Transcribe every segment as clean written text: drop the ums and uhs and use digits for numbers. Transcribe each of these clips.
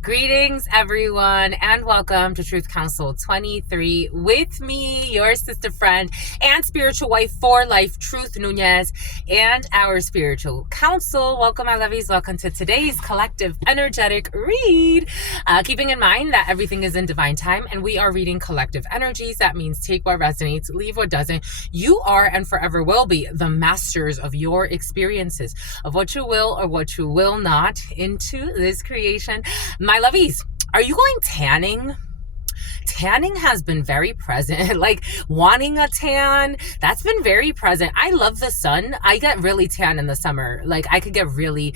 Greetings, everyone, and welcome to Truth Council 23 with me, your sister friend and spiritual wife for life, Truth Nunez, and our spiritual counsel. Welcome, my lovies. Welcome to today's collective energetic read. Keeping in mind that everything is in divine time and we are reading collective energies. That means take what resonates, leave what doesn't. You are and forever will be the masters of your experiences, of what you will or what you will not into this creation. My lovies, are you going tanning? Tanning has been very present. Like wanting a tan, that's been very present. I love the sun. I get really tan in the summer. Like I could get really,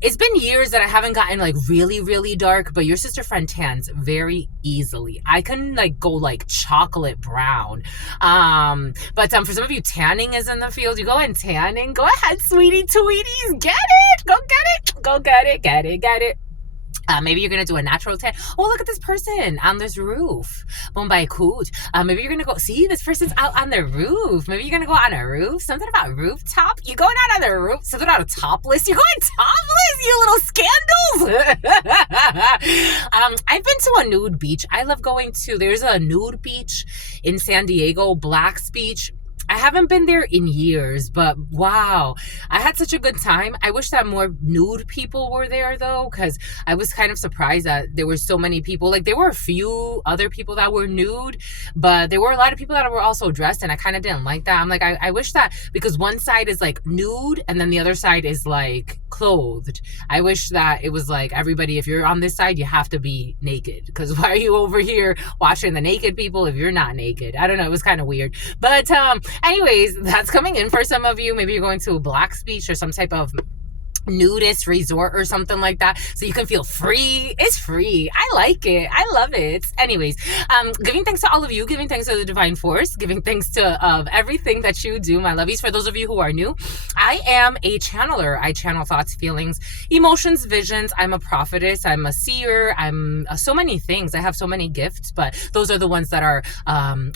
it's been years that I haven't gotten like really, really dark, but your sister friend tans very easily. I can like go like chocolate brown. But for some of you, tanning is in the field. You go in tanning. Go ahead, sweetie tweeties. Get it. Go get it. Go get it. Get it. Get it. Maybe you're going to do a natural tan. Oh, look at this person on this roof. Bombay Coot. Maybe you're going to go, see, this person's out on the roof. Maybe you're going to go on a roof. Something about rooftop. You're going out on the roof. Something about a topless. You're going topless, you little scandals. I've been to a nude beach. I love going to, there's a nude beach in San Diego, Black's Beach. I haven't been there in years, but wow, I had such a good time. I wish that more nude people were there though, because I was kind of surprised that there were so many people. Like there were a few other people that were nude, but there were a lot of people that were also dressed, and I kind of didn't like that. I'm like, I wish that, because one side is like nude and then the other side is like clothed. I wish that it was like everybody, if you're on this side, you have to be naked, because why are you over here watching the naked people if you're not naked? I don't know. It was kind of weird, but anyways, that's coming in for some of you. Maybe you're going to a Black's Beach or some type of nudist resort or something like that, so you can feel free. It's free. I like it. I love it. Anyways, giving thanks to all of you, giving thanks to the divine force, giving thanks to everything that you do, my lovies. For those of you who are new, I am a channeler. I channel thoughts, feelings, emotions, visions. I'm a prophetess. I'm a seer. I'm so many things. I have so many gifts, but those are the ones that are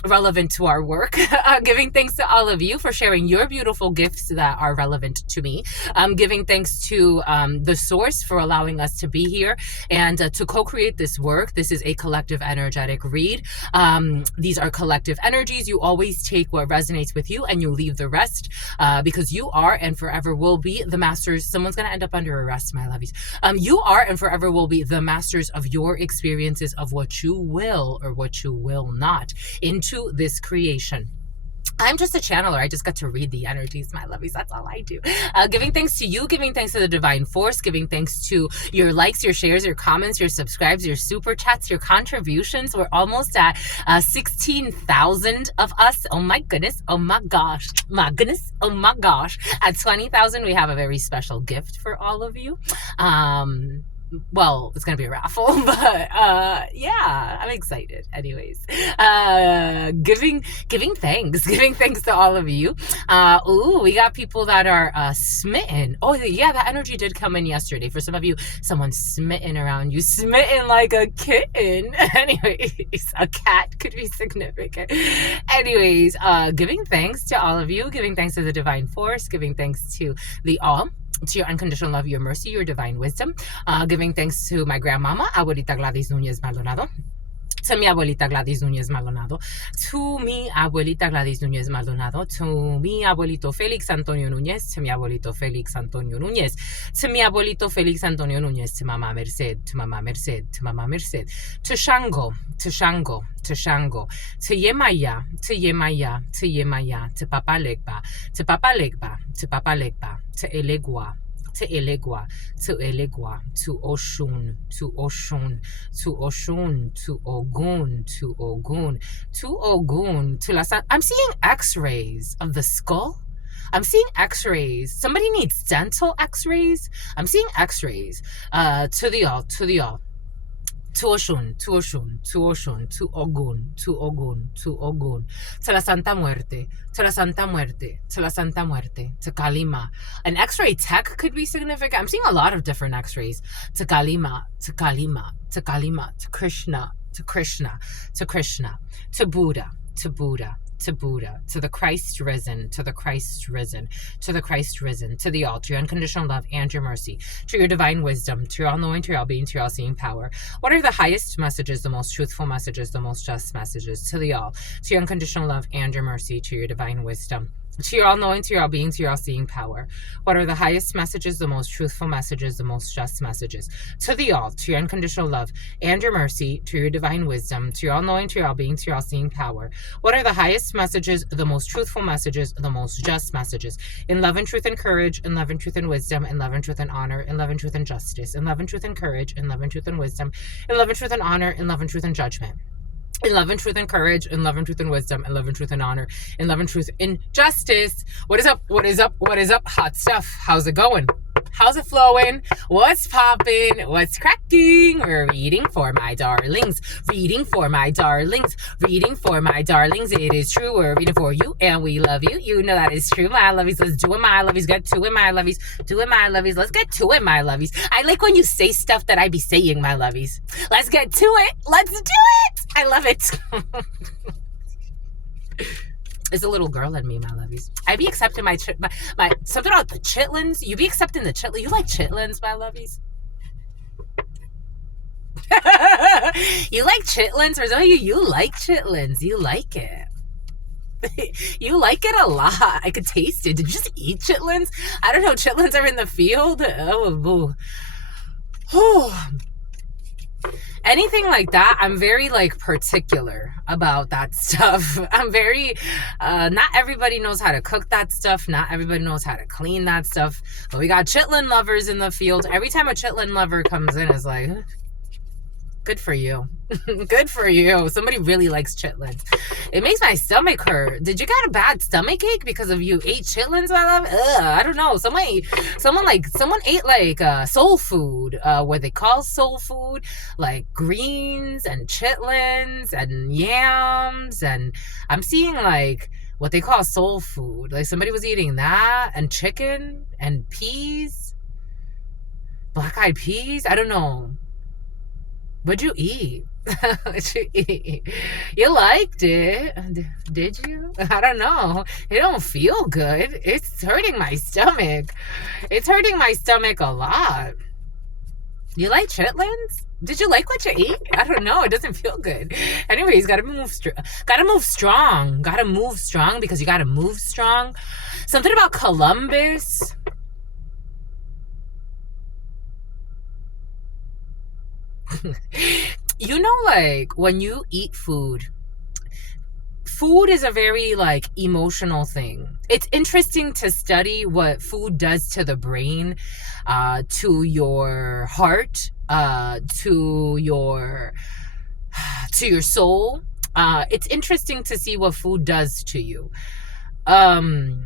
relevant to our work. Giving thanks to all of you for sharing your beautiful gifts that are relevant to me. Giving thanks to the source for allowing us to be here and to co-create this work. This is a collective energetic read. These are collective energies. You always take what resonates with you and you leave the rest, because you are and forever will be the masters. Someone's going to end up under arrest, my lovies. You are and forever will be the masters of your experiences, of what you will or what you will not into this creation. I'm just a channeler. I just got to read the energies, my lovies. That's all I do. Giving thanks to you, giving thanks to the divine force, giving thanks to your likes, your shares, your comments, your subscribes, your super chats, your contributions. We're almost at 16,000 of us. Oh my goodness. Oh my gosh. My goodness. Oh my gosh. At 20,000, we have a very special gift for all of you. Well, it's gonna be a raffle, but yeah, I'm excited. Anyways, giving thanks to all of you. Ooh, we got people that are smitten. Oh yeah, that energy did come in yesterday. For some of you, someone's smitten around you, smitten like a kitten. Anyways, a cat could be significant. Anyways, giving thanks to all of you, giving thanks to the divine force, giving thanks to the all, to your unconditional love, your mercy, your divine wisdom. Giving thanks to my grandmama, Abuelita Gladys Nunez Maldonado. To mi abuelita Gladys Nunez Maldonado, to mi abuelita Gladys Nunez Maldonado, to mi abuelito Felix Antonio Nunez, to mi abuelito Felix Antonio Nunez, to mi abuelito Felix Antonio Nunez, to Mama Merced, to Mama Merced, to Mama Merced, to Shango, to Shango, to Shango, to Yemaya, to Yemaya, to Yemaya, to Papa Legba, to Papa Legba, to Papa Legba, to Elegua, to Elegua, to Elegua, to Oshun, to Oshun, to Oshun, to Ogun, to Ogun, to Ogun, to Lasa. I'm seeing x-rays of the skull. I'm seeing x-rays. Somebody needs dental x-rays. I'm seeing x-rays. To the all, to the all. To Oshun, to Oshun, to Oshun, to Ogun, to Ogun, to Ogun, to la Santa Muerte, to la Santa Muerte, to la Santa Muerte, to Kalima. An x-ray tech could be significant. I'm seeing a lot of different x-rays. To Kalima, to Kalima, to Kalima, to Krishna, to Krishna, to Krishna, to Buddha, to Buddha, to Buddha, to the Christ risen, to the Christ risen, to the Christ risen, to the all, to your unconditional love and your mercy, to your divine wisdom, to your all-knowing, to your all-being, to your all-seeing power. What are the highest messages, the most truthful messages, the most just messages? To the all, to your unconditional love and your mercy, to your divine wisdom, to your all-knowing, to your all-being, to your all-seeing power. What are the highest messages, the most truthful messages, the most just messages? To the all, to your unconditional love and your mercy, to your divine wisdom, to your all-knowing, to your all-being, to your all-seeing power. What are the highest messages, the most truthful messages, the most just messages? In love and truth and courage, in love and truth and wisdom, in love and truth and honor, in love and truth and justice, in love and truth and courage, in love and truth and wisdom, in love and truth and honor, in love and truth and judgment. In love and truth and courage, in love and truth and wisdom, in love and truth and honor, in love and truth and justice. What is up? What is up? What is up? Hot stuff. How's it going? How's it flowing? What's popping? What's cracking? We're reading for my darlings. Reading for my darlings. Reading for my darlings. It is true. We're reading for you and we love you. You know that is true, my lovies. Let's do it, my lovies. Get to it, my lovies. Do it, my lovies. Let's get to it, my lovies. I like when you say stuff that I be saying, my lovies. Let's get to it. Let's do it. I love it. It's a little girl in me, my lovies. I be accepting my something about the chitlins. You be accepting the chitlins. You like chitlins, my lovies? You like chitlins? For some of you, you like chitlins. You like it. You like it a lot. I could taste it. Did you just eat chitlins? I don't know. Chitlins are in the field. Oh. Anything like that, I'm very like particular about that stuff. I'm very, not everybody knows how to cook that stuff. Not everybody knows how to clean that stuff. But we got chitlin lovers in the field. Every time a chitlin lover comes in, it's like, good for you. Good for you. Somebody really likes chitlins. It makes my stomach hurt. Did you get a bad stomach ache because of you ate chitlins, my love? I don't know. Someone ate like soul food, what they call soul food, like greens and chitlins and yams, and I'm seeing like what they call soul food. Like somebody was eating that and chicken and peas, black-eyed peas. I don't know. What'd you eat? What'd you eat? You liked it. Did you? I don't know. It don't feel good. It's hurting my stomach. It's hurting my stomach a lot. You like chitlins? Did you like what you ate? I don't know. It doesn't feel good. Anyways, gotta move strong. Gotta move strong because you gotta move strong. Something about Columbus. You know, like when you eat food is a very like emotional thing. It's interesting to study what food does to the brain, to your heart, to your soul. It's interesting to see what food does to you. The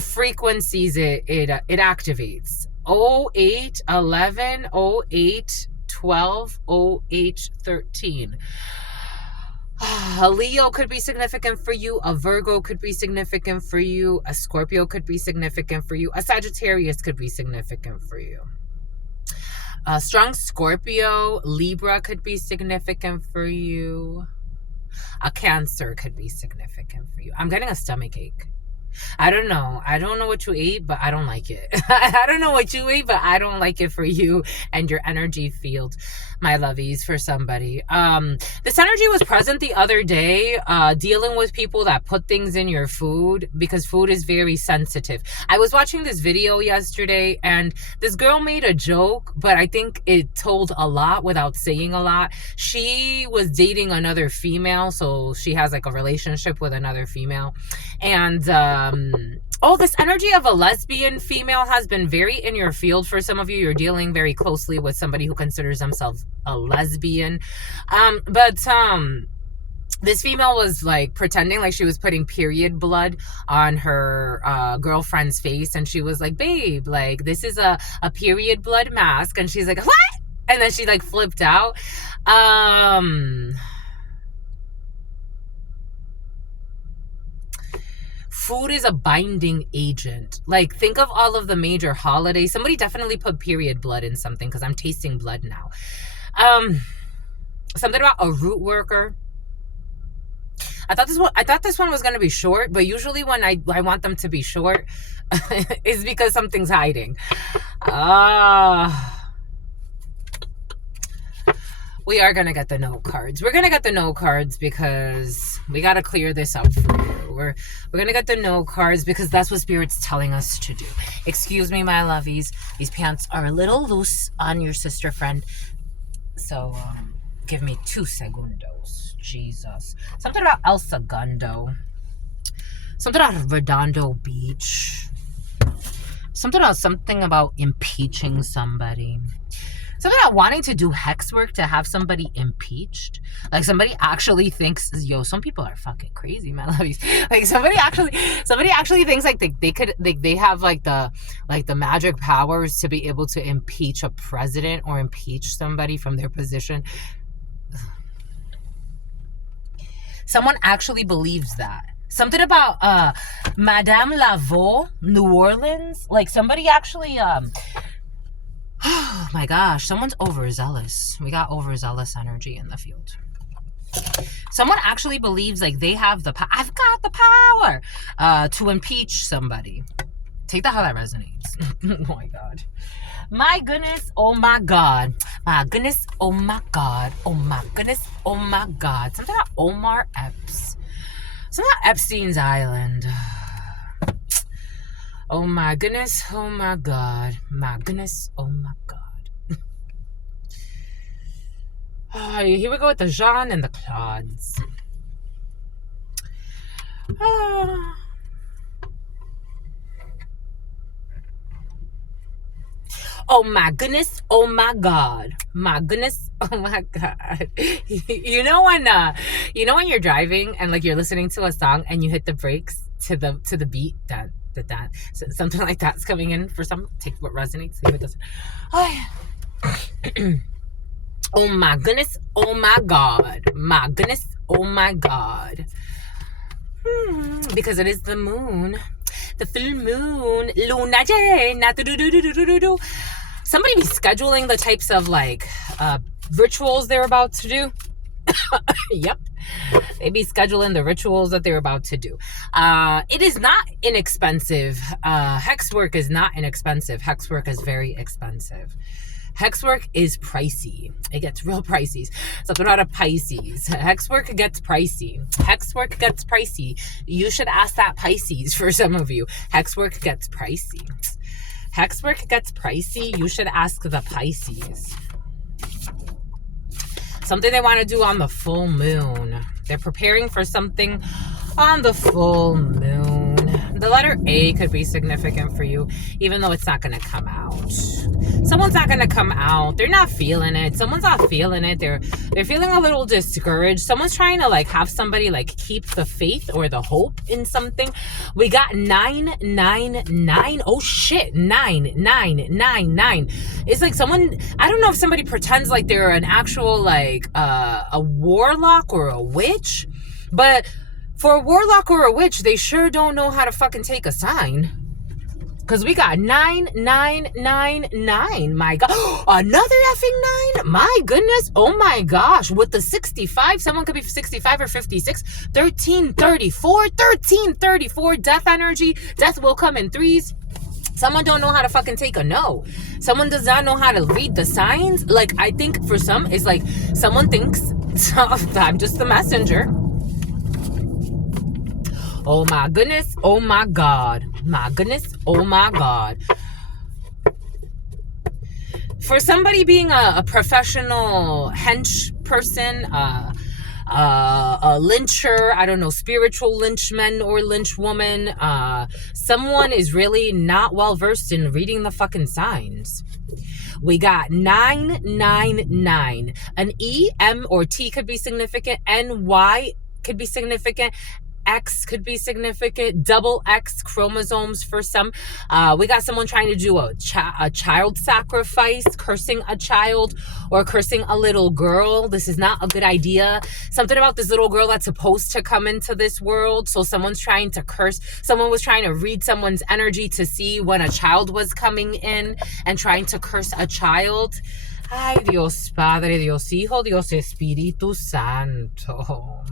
frequencies it activates. 08, 11, 08, 12, 08, 13. A Leo could be significant for you. A Virgo could be significant for you. A Scorpio could be significant for you. A Sagittarius could be significant for you. A strong Scorpio, Libra could be significant for you. A Cancer could be significant for you. I'm getting a stomach ache. I don't know. I don't know what you ate, but I don't like it. I don't know what you ate, but I don't like it for you and your energy field, my lovies, for somebody. This energy was present the other day, dealing with people that put things in your food, because food is very sensitive. I was watching this video yesterday and this girl made a joke, but I think it told a lot without saying a lot. She was dating another female, so she has like a relationship with another female. And this energy of a lesbian female has been very in your field for some of you. You're dealing very closely with somebody who considers themselves a lesbian. This female was like pretending like she was putting period blood on her girlfriend's face, and she was like, babe, like this is a period blood mask. And she's like, what? And then she like flipped out. Food is a binding agent. Like, think of all of the major holidays. Somebody definitely put period blood in something, because I'm tasting blood now. Something about a root worker. I thought this one was gonna be short, but usually when I want them to be short, is because something's hiding. We are gonna get the no cards. We're gonna get the no cards because we gotta clear this up for you. We're gonna get the no cards because that's what Spirit's telling us to do. Excuse me, my lovies. These pants are a little loose on your sister friend. So give me 2 segundos. Jesus. Something about El Segundo. Something about Redondo Beach. Something about impeaching somebody. Something about wanting to do hex work to have somebody impeached. Like somebody actually thinks, yo, some people are fucking crazy, man. Like somebody actually thinks like they have like the magic powers to be able to impeach a president or impeach somebody from their position. Someone actually believes that. Something about Madame Laveau, New Orleans. Like somebody actually oh my gosh, someone's overzealous. We got overzealous energy in the field. Someone actually believes like they have the power. I've got the power to impeach somebody. Take that how that resonates. Oh my God. My goodness, oh my God. My goodness, oh my God. Oh my goodness, oh my God. Something about Omar Epps. Something about Epstein's Island. Oh my goodness, oh my God. My goodness, oh my God. Here we go with the Jean and the Claudes. Oh my goodness, oh my God. My goodness, oh my God. You know when you're driving and like you're listening to a song and you hit the brakes to the beat that something like that's coming in for some. Take what resonates, leave it doesn't. Oh my goodness, oh my God. My goodness, oh my God. Because it is the moon. The full moon. Luna Jane. Somebody be scheduling the types of like rituals they're about to do. Yep. They be scheduling the rituals that they're about to do. It is not inexpensive. Hex work is not inexpensive. Hex work is very expensive. Hex work is pricey. It gets real pricey. Something about a Pisces. Hex work gets pricey. Hex work gets pricey. You should ask that Pisces for some of you. Hex work gets pricey. Hex work gets pricey. You should ask the Pisces. Something they want to do on the full moon. They're preparing for something on the full moon. The letter A could be significant for you, even though it's not going to come out. Someone's not going to come out. They're not feeling it. Someone's not feeling it. They're feeling a little discouraged. Someone's trying to like have somebody like keep the faith or the hope in something. We got 999. Oh shit, 999. It's like someone, I don't know if somebody pretends like they're an actual like a warlock or a witch, but for a warlock or a witch, they sure don't know how to fucking take a sign. Because we got 9999. My God. Another effing 9? My goodness. Oh my gosh. With the 65, someone could be 65 or 56. 1334. 1334. Death energy. Death will come in threes. Someone don't know how to fucking take a no. Someone does not know how to read the signs. Like, I think for some, it's like someone thinks I'm just the messenger. Oh my goodness, oh my God. My goodness, oh my God. For somebody being a professional hench person, a lyncher, I don't know, spiritual lynchman or lynchwoman, someone is really not well versed in reading the fucking signs. We got 999. An E, M, or T could be significant. N, Y could be significant. X could be significant. Double X chromosomes for some. We got someone trying to do a child sacrifice, cursing a child or cursing a little girl. This is not a good idea. Something about this little girl that's supposed to come into this world. So someone's trying to curse. Someone was trying to read someone's energy to see when a child was coming in and trying to curse a child. Ay, Dios Padre, Dios Hijo, Dios Espíritu Santo.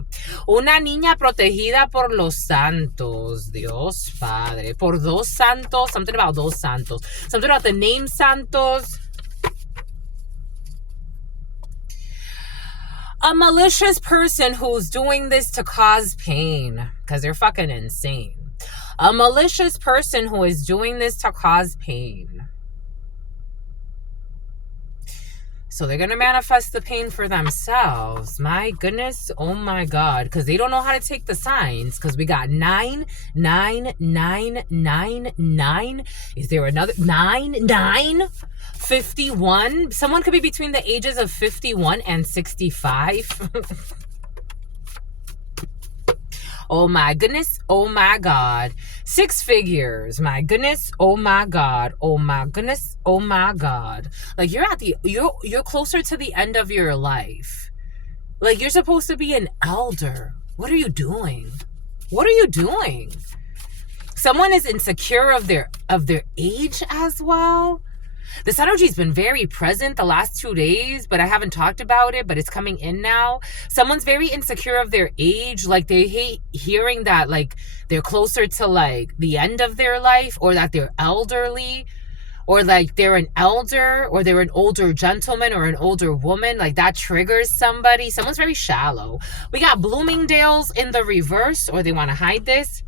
Una niña protegida por los santos, Dios Padre. Por dos santos, something about dos santos. Something about the name Santos. A malicious person who's doing this to cause pain, because they're fucking insane. A malicious person who is doing this to cause pain. So they're going to manifest the pain for themselves. My goodness. Oh my God. Because they don't know how to take the signs. Because we got 9, 9, 9, 9, 9. Is there another? 9, 9, 51. Someone could be between the ages of 51 and 65. Oh my goodness. Oh my God. 6 figures. My goodness. Oh my God. Oh my goodness. Oh my God. Like you're closer to the end of your life. Like you're supposed to be an elder. What are you doing? What are you doing? Someone is insecure of their age as well. This energy's been very present the last 2 days, but I haven't talked about it, but it's coming in now. Someone's very insecure of their age. Like they hate hearing that like they're closer to like the end of their life, or that they're elderly, or like they're an elder, or they're an older gentleman or an older woman. Like that triggers somebody. Someone's very shallow. We got Bloomingdale's in the reverse, or they want to hide this.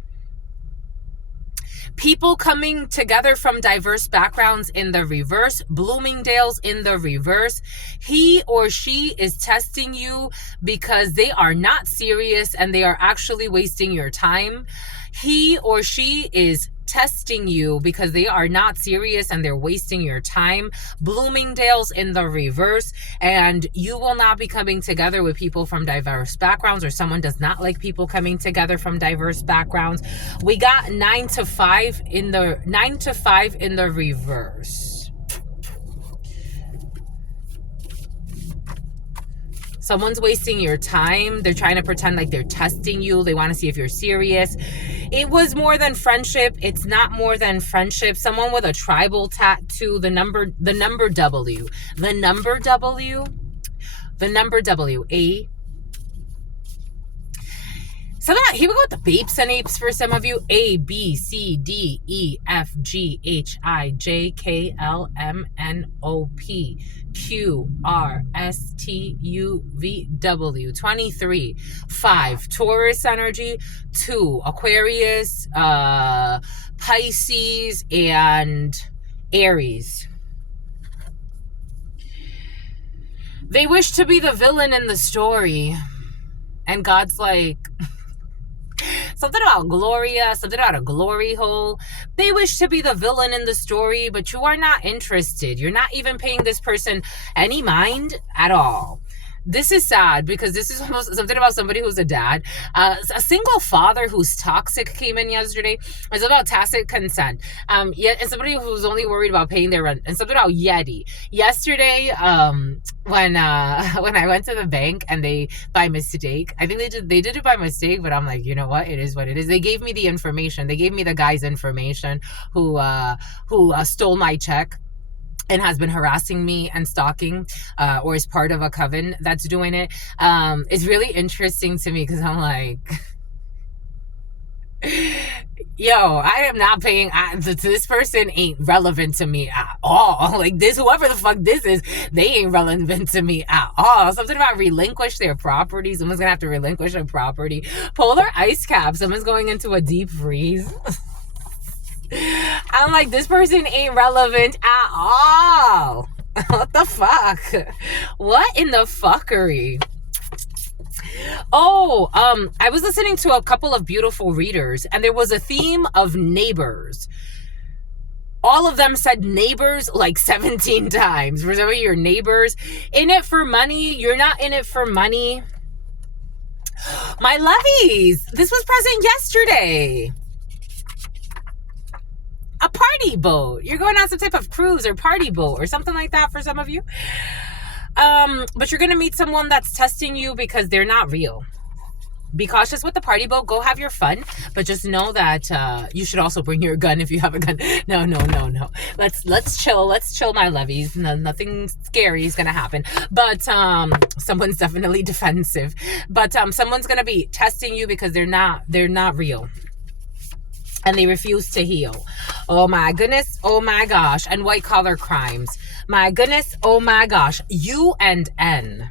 People coming together from diverse backgrounds in the reverse. Bloomingdale's in the reverse. He or she is testing you because they are not serious and they are actually wasting your time. He or she is testing you because they are not serious and they're wasting your time. Bloomingdale's in the reverse, and you will not be coming together with people from diverse backgrounds, or someone does not like people coming together from diverse backgrounds. We got 9 to 5 in the reverse. Someone's wasting your time. They're trying to pretend like they're testing you. They want to see if you're serious. It was more than friendship. It's not more than friendship. Someone with a tribal tattoo, the number W. The number W. So that, here we go with the Bapes and Apes for some of you. A, B, C, D, E, F, G, H, I, J, K, L, M, N, O, P, Q, R, S, T, U, V, W. 23. 5, Taurus energy. 2, Aquarius, Pisces, and Aries. They wish to be the villain in the story. And God's like... something about Gloria, something about a glory hole. They wish to be the villain in the story, but you are not interested. You're not even paying this person any mind at all. This is sad because this is almost something about somebody who's a dad. A single father who's toxic came in yesterday. It's about tacit consent. And somebody who's only worried about paying their rent. And something about Yeti. Yesterday, when I went to the bank and they, by mistake, I think they did it by mistake, but I'm like, you know what? It is what it is. They gave me the information. They gave me the guy's information who stole my check and has been harassing me and stalking, or is part of a coven that's doing it. It's really interesting to me because I'm like, yo, I am not paying, this person ain't relevant to me at all. Like this, whoever the fuck this is, they ain't relevant to me at all. Something about relinquish their property. Someone's gonna have to relinquish a property. Polar ice cap. Someone's going into a deep freeze. I'm like, this person ain't relevant at all. What the fuck? What in the fuckery? Oh, I was listening to a couple of beautiful readers, and there was a theme of neighbors. All of them said neighbors like 17 times. For some of your neighbors, in it for money, you're not in it for money. My lovies, this was present yesterday. A party boat. You're going on some type of cruise or party boat or something like that for some of you. But you're going to meet someone that's testing you because they're not real. Be cautious with the party boat. Go have your fun, but just know that you should also bring your gun if you have a gun. No. Let's chill. Let's chill, my lovies. Nothing scary is gonna happen. But someone's definitely defensive. But someone's gonna be testing you because they're not real. And they refuse to heal. Oh my goodness. Oh my gosh. And white collar crimes. My goodness. Oh my gosh. U and N.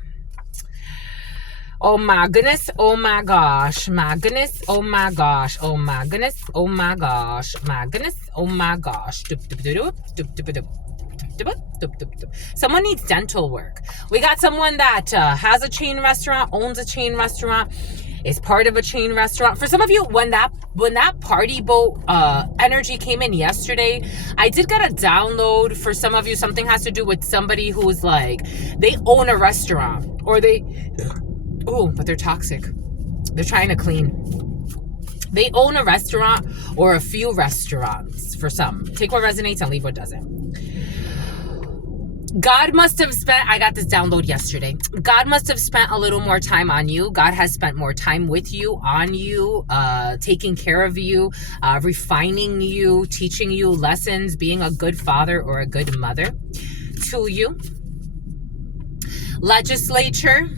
Oh my goodness. Oh my gosh. My goodness. Oh my gosh. Oh my goodness. Oh my gosh. My goodness. Oh my gosh. Someone needs dental work. We got someone that has a chain restaurant, owns a chain restaurant, is part of a chain restaurant. For some of you, when that party boat energy came in yesterday, I did get a download. For some of you, something has to do with somebody who's like, they own a restaurant, or but they're toxic. They're trying to clean. They own a restaurant or a few restaurants. For some, take what resonates and leave what doesn't. God must have spent, I got this download yesterday. God must have spent a little more time on you. God has spent more time with you, on you, taking care of you, refining you, teaching you lessons, being a good father or a good mother to you. Legislature.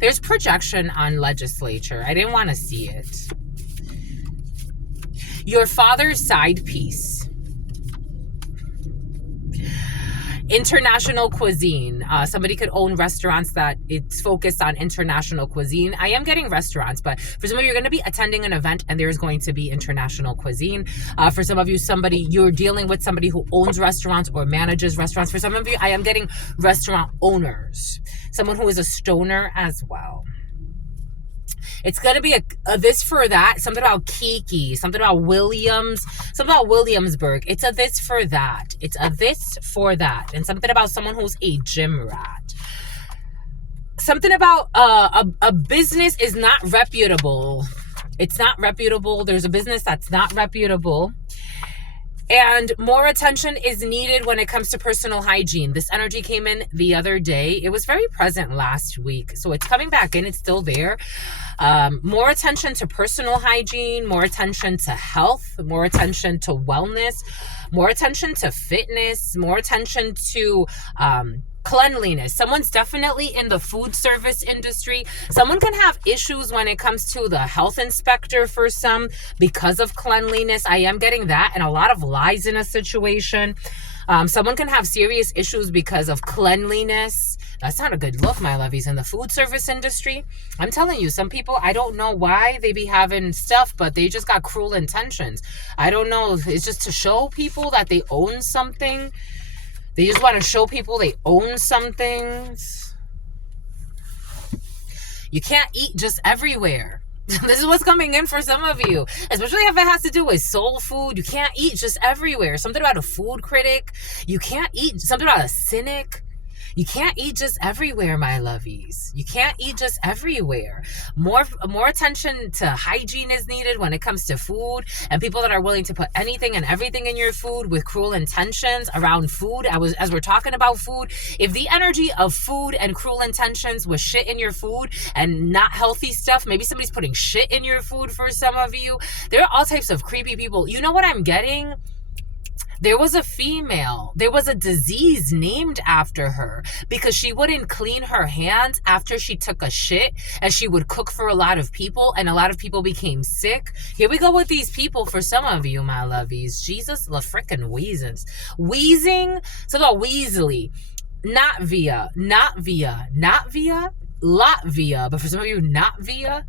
There's projection on legislature. I didn't want to see it. Your father's side piece. International cuisine. Somebody could own restaurants that it's focused on international cuisine. I am getting restaurants, but for some of you, you're going to be attending an event and there's going to be international cuisine. For some of you, you're dealing with somebody who owns restaurants or manages restaurants. For some of you, I am getting restaurant owners. Someone who is a stoner as well. It's going to be a this for that. Something about Kiki. Something about Williams. Something about Williamsburg. It's a this for that. It's a this for that. And something about someone who's a gym rat. Something about a business is not reputable. It's not reputable. There's a business that's not reputable. And more attention is needed when it comes to personal hygiene. This energy came in the other day. It was very present last week. So it's coming back in. It's still there. More attention to personal hygiene, more attention to health, more attention to wellness, more attention to fitness, more attention to cleanliness. Someone's definitely in the food service industry. Someone can have issues when it comes to the health inspector for some because of cleanliness. I am getting that, and a lot of lies in a situation. Someone can have serious issues because of cleanliness. That's not a good look, my lovies. In the food service industry, I'm telling you, some people, I don't know why they be having stuff, but they just got cruel intentions. I don't know. It's just to show people that they own something. They just want to show people they own some things. You can't eat just everywhere. This is what's coming in for some of you, especially if it has to do with soul food. You can't eat just everywhere. Something about a food critic. You can't eat. Something about a cynic. You can't eat just everywhere, my lovies. You can't eat just everywhere. More attention to hygiene is needed when it comes to food, and people that are willing to put anything and everything in your food with cruel intentions around food. As we're talking about food, if the energy of food and cruel intentions was shit in your food and not healthy stuff, maybe somebody's putting shit in your food for some of you. There are all types of creepy people. You know what I'm getting? There was a female, there was a disease named after her because she wouldn't clean her hands after she took a shit, and she would cook for a lot of people, and a lot of people became sick. Here we go with these people for some of you, my lovies. Jesus, the frickin' wheezes. Wheezing, so about Weasley. Not via, Latvia, but for some of you, not via.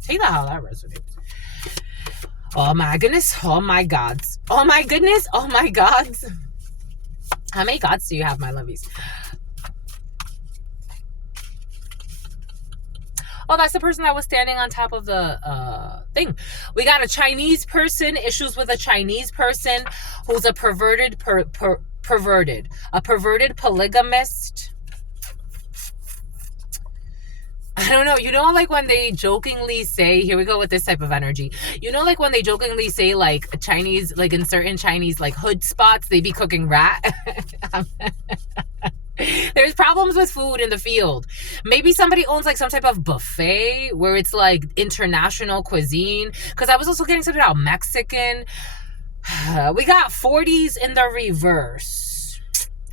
See how that resonates. Oh my goodness. Oh my gods. Oh my goodness. Oh my gods. How many gods do you have, my lovies? Oh, that's the person that was standing on top of the thing. We got a Chinese person, issues with a Chinese person who's a perverted polygamist. I don't know. You know, like when they jokingly say, here we go with this type of energy. You know, like when they jokingly say, like Chinese, like in certain Chinese, like hood spots, they be cooking rat. There's problems with food in the field. Maybe somebody owns like some type of buffet where it's like international cuisine. Because I was also getting something about Mexican. We got 40s in the reverse.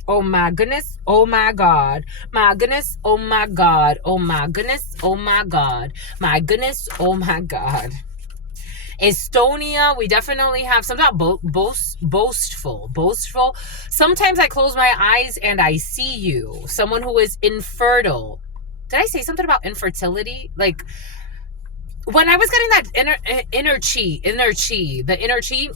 Oh my goodness. Oh my God. My goodness. Oh my God. Oh my goodness. Oh my God. My goodness. Oh my God. Estonia, we definitely have something about boastful. Sometimes I close my eyes and I see you. Someone who is infertile. Did I say something about infertility? Like when I was getting that inner chi,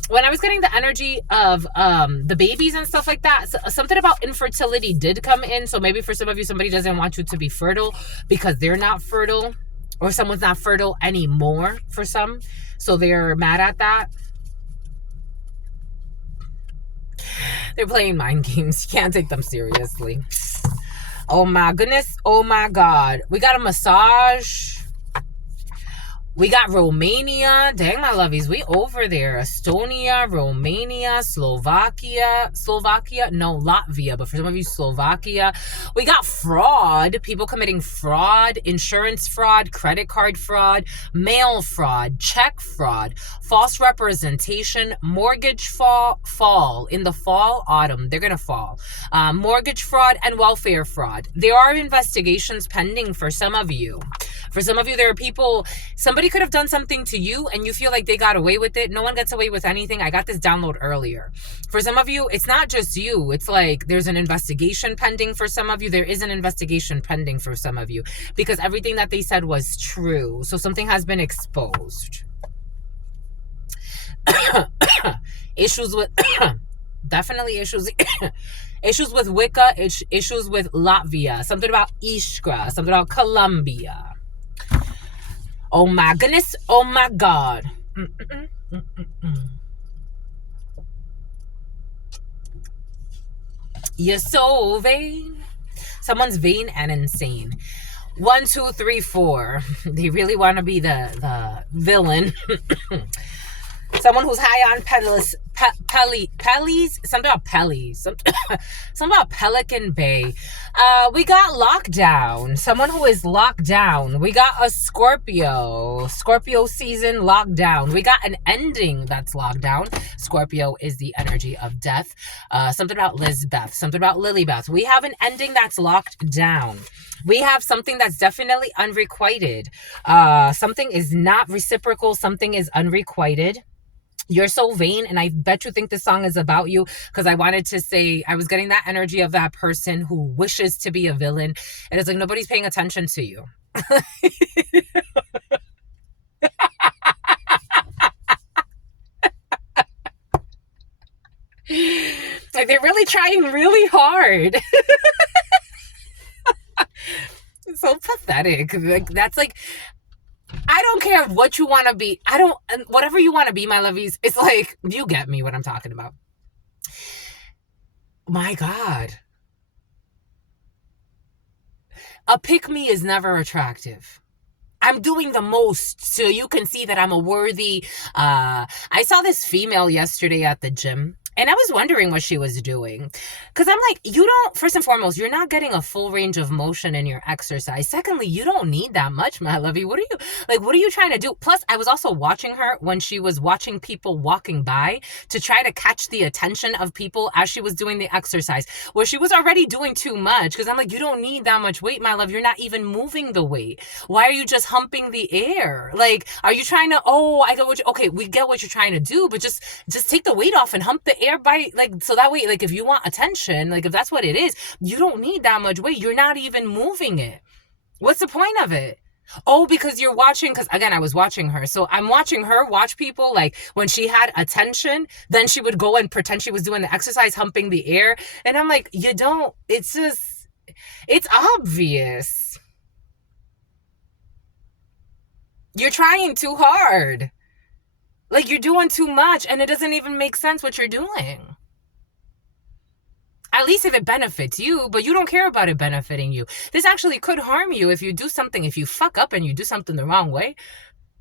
when I was getting the energy of the babies and stuff like that, something about infertility did come in. So maybe for some of you, somebody doesn't want you to be fertile because they're not fertile, or someone's not fertile anymore for some. So they're mad at that. They're playing mind games. You can't take them seriously. Oh my goodness. Oh my God. We got a massage. We got Romania. Dang, my lovies. We over there. Estonia, Romania, Slovakia. No, Latvia. But for some of you, Slovakia. We got fraud. People committing fraud, insurance fraud, credit card fraud, mail fraud, check fraud, false representation, mortgage fall. In the fall, autumn, they're going to fall. Mortgage fraud and welfare fraud. There are investigations pending for some of you. For some of you, there are people, somebody could have done something to you and you feel like they got away with it. No one gets away with anything. I got this download earlier. For some of you, it's not just you. It's like there's an investigation pending for some of you. There is an investigation pending for some of you because everything that they said was true. So something has been exposed. Issues with, definitely issues. Issues with Wicca, issues with Latvia, something about Iskra, something about Colombia. Oh my goodness, oh my God. You're so vain. Someone's vain and insane. 1, 2, 3, 4. They really want to be the villain. Someone who's high on pedals, something about Pellies, something about Pelican Bay. We got lockdown. Someone who is locked down. We got a Scorpio season lockdown. We got an ending that's locked down. Scorpio is the energy of death. Something about Lizbeth, something about Lilybeth. We have an ending that's locked down. We have something that's definitely unrequited. Something is not reciprocal. Something is unrequited. You're so vain, and I bet you think this song is about you, because I wanted to say I was getting that energy of that person who wishes to be a villain, and it's like nobody's paying attention to you. Like they're really trying really hard. It's so pathetic. Like that's like, I don't care what you want to be. Whatever you want to be, my lovies, it's like, you get me what I'm talking about. My God. A pick-me is never attractive. I'm doing the most so you can see that I'm a worthy. I saw this female yesterday at the gym. And I was wondering what she was doing. Because I'm like, first and foremost, you're not getting a full range of motion in your exercise. Secondly, you don't need that much, my lovey. What are you trying to do? Plus, I was also watching her when she was watching people walking by to try to catch the attention of people as she was doing the exercise, where she was already doing too much. Because I'm like, you don't need that much weight, my love. You're not even moving the weight. Why are you just humping the air? Like, are you trying to, we get what you're trying to do, but just take the weight off and hump the air by, like, so that way, like, if you want attention, like, if that's what it is, you don't need that much weight. You're not even moving it. What's the point of it? Oh, because you're watching, because again, I was watching her. So I'm watching her watch people, like when she had attention, then she would go and pretend she was doing the exercise, humping the air. And I'm like, it's obvious. You're trying too hard. Like, you're doing too much, and it doesn't even make sense what you're doing. At least if it benefits you, but you don't care about it benefiting you. This actually could harm you if you fuck up and you do something the wrong way.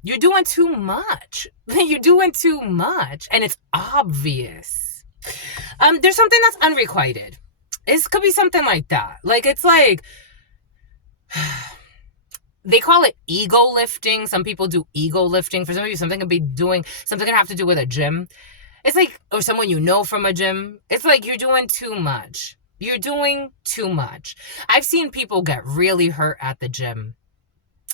You're doing too much. You're doing too much, and it's obvious. There's something that's unrequited. It could be something like that. Like, it's like, they call it ego lifting. Some people do ego lifting. For some of you, something can have to do with a gym. It's like, or someone you know from a gym. It's like you're doing too much. You're doing too much. I've seen people get really hurt at the gym.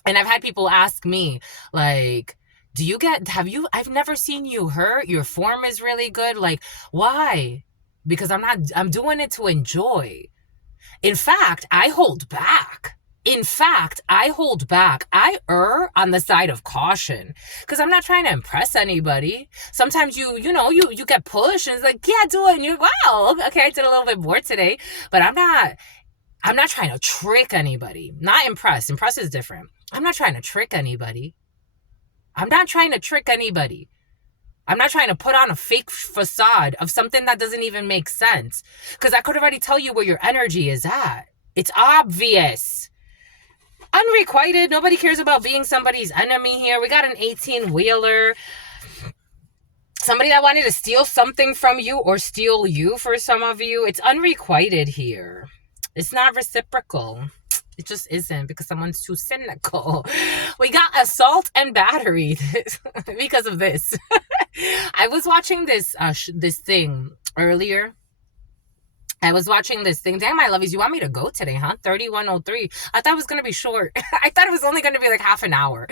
And I've had people ask me, like, I've never seen you hurt. Your form is really good. Like, why? Because I'm doing it to enjoy. In fact, I hold back. I err on the side of caution because I'm not trying to impress anybody. Sometimes you get pushed and it's like, yeah, do it. And you're, wow, okay, I did a little bit more today, but I'm not trying to trick anybody. Not impress. Impress is different. I'm not trying to trick anybody. I'm not trying to put on a fake facade of something that doesn't even make sense because I could already tell you where your energy is at. It's obvious. Unrequited. Nobody cares about being somebody's enemy here. We got an 18-wheeler. Somebody that wanted to steal something from you or steal you for some of you. It's unrequited here. It's not reciprocal. It just isn't because someone's too cynical. We got assault and battery because of this. I was watching this thing earlier. Damn, my lovies, you want me to go today, huh? 31:03. I thought it was going to be short. I thought it was only going to be like half an hour.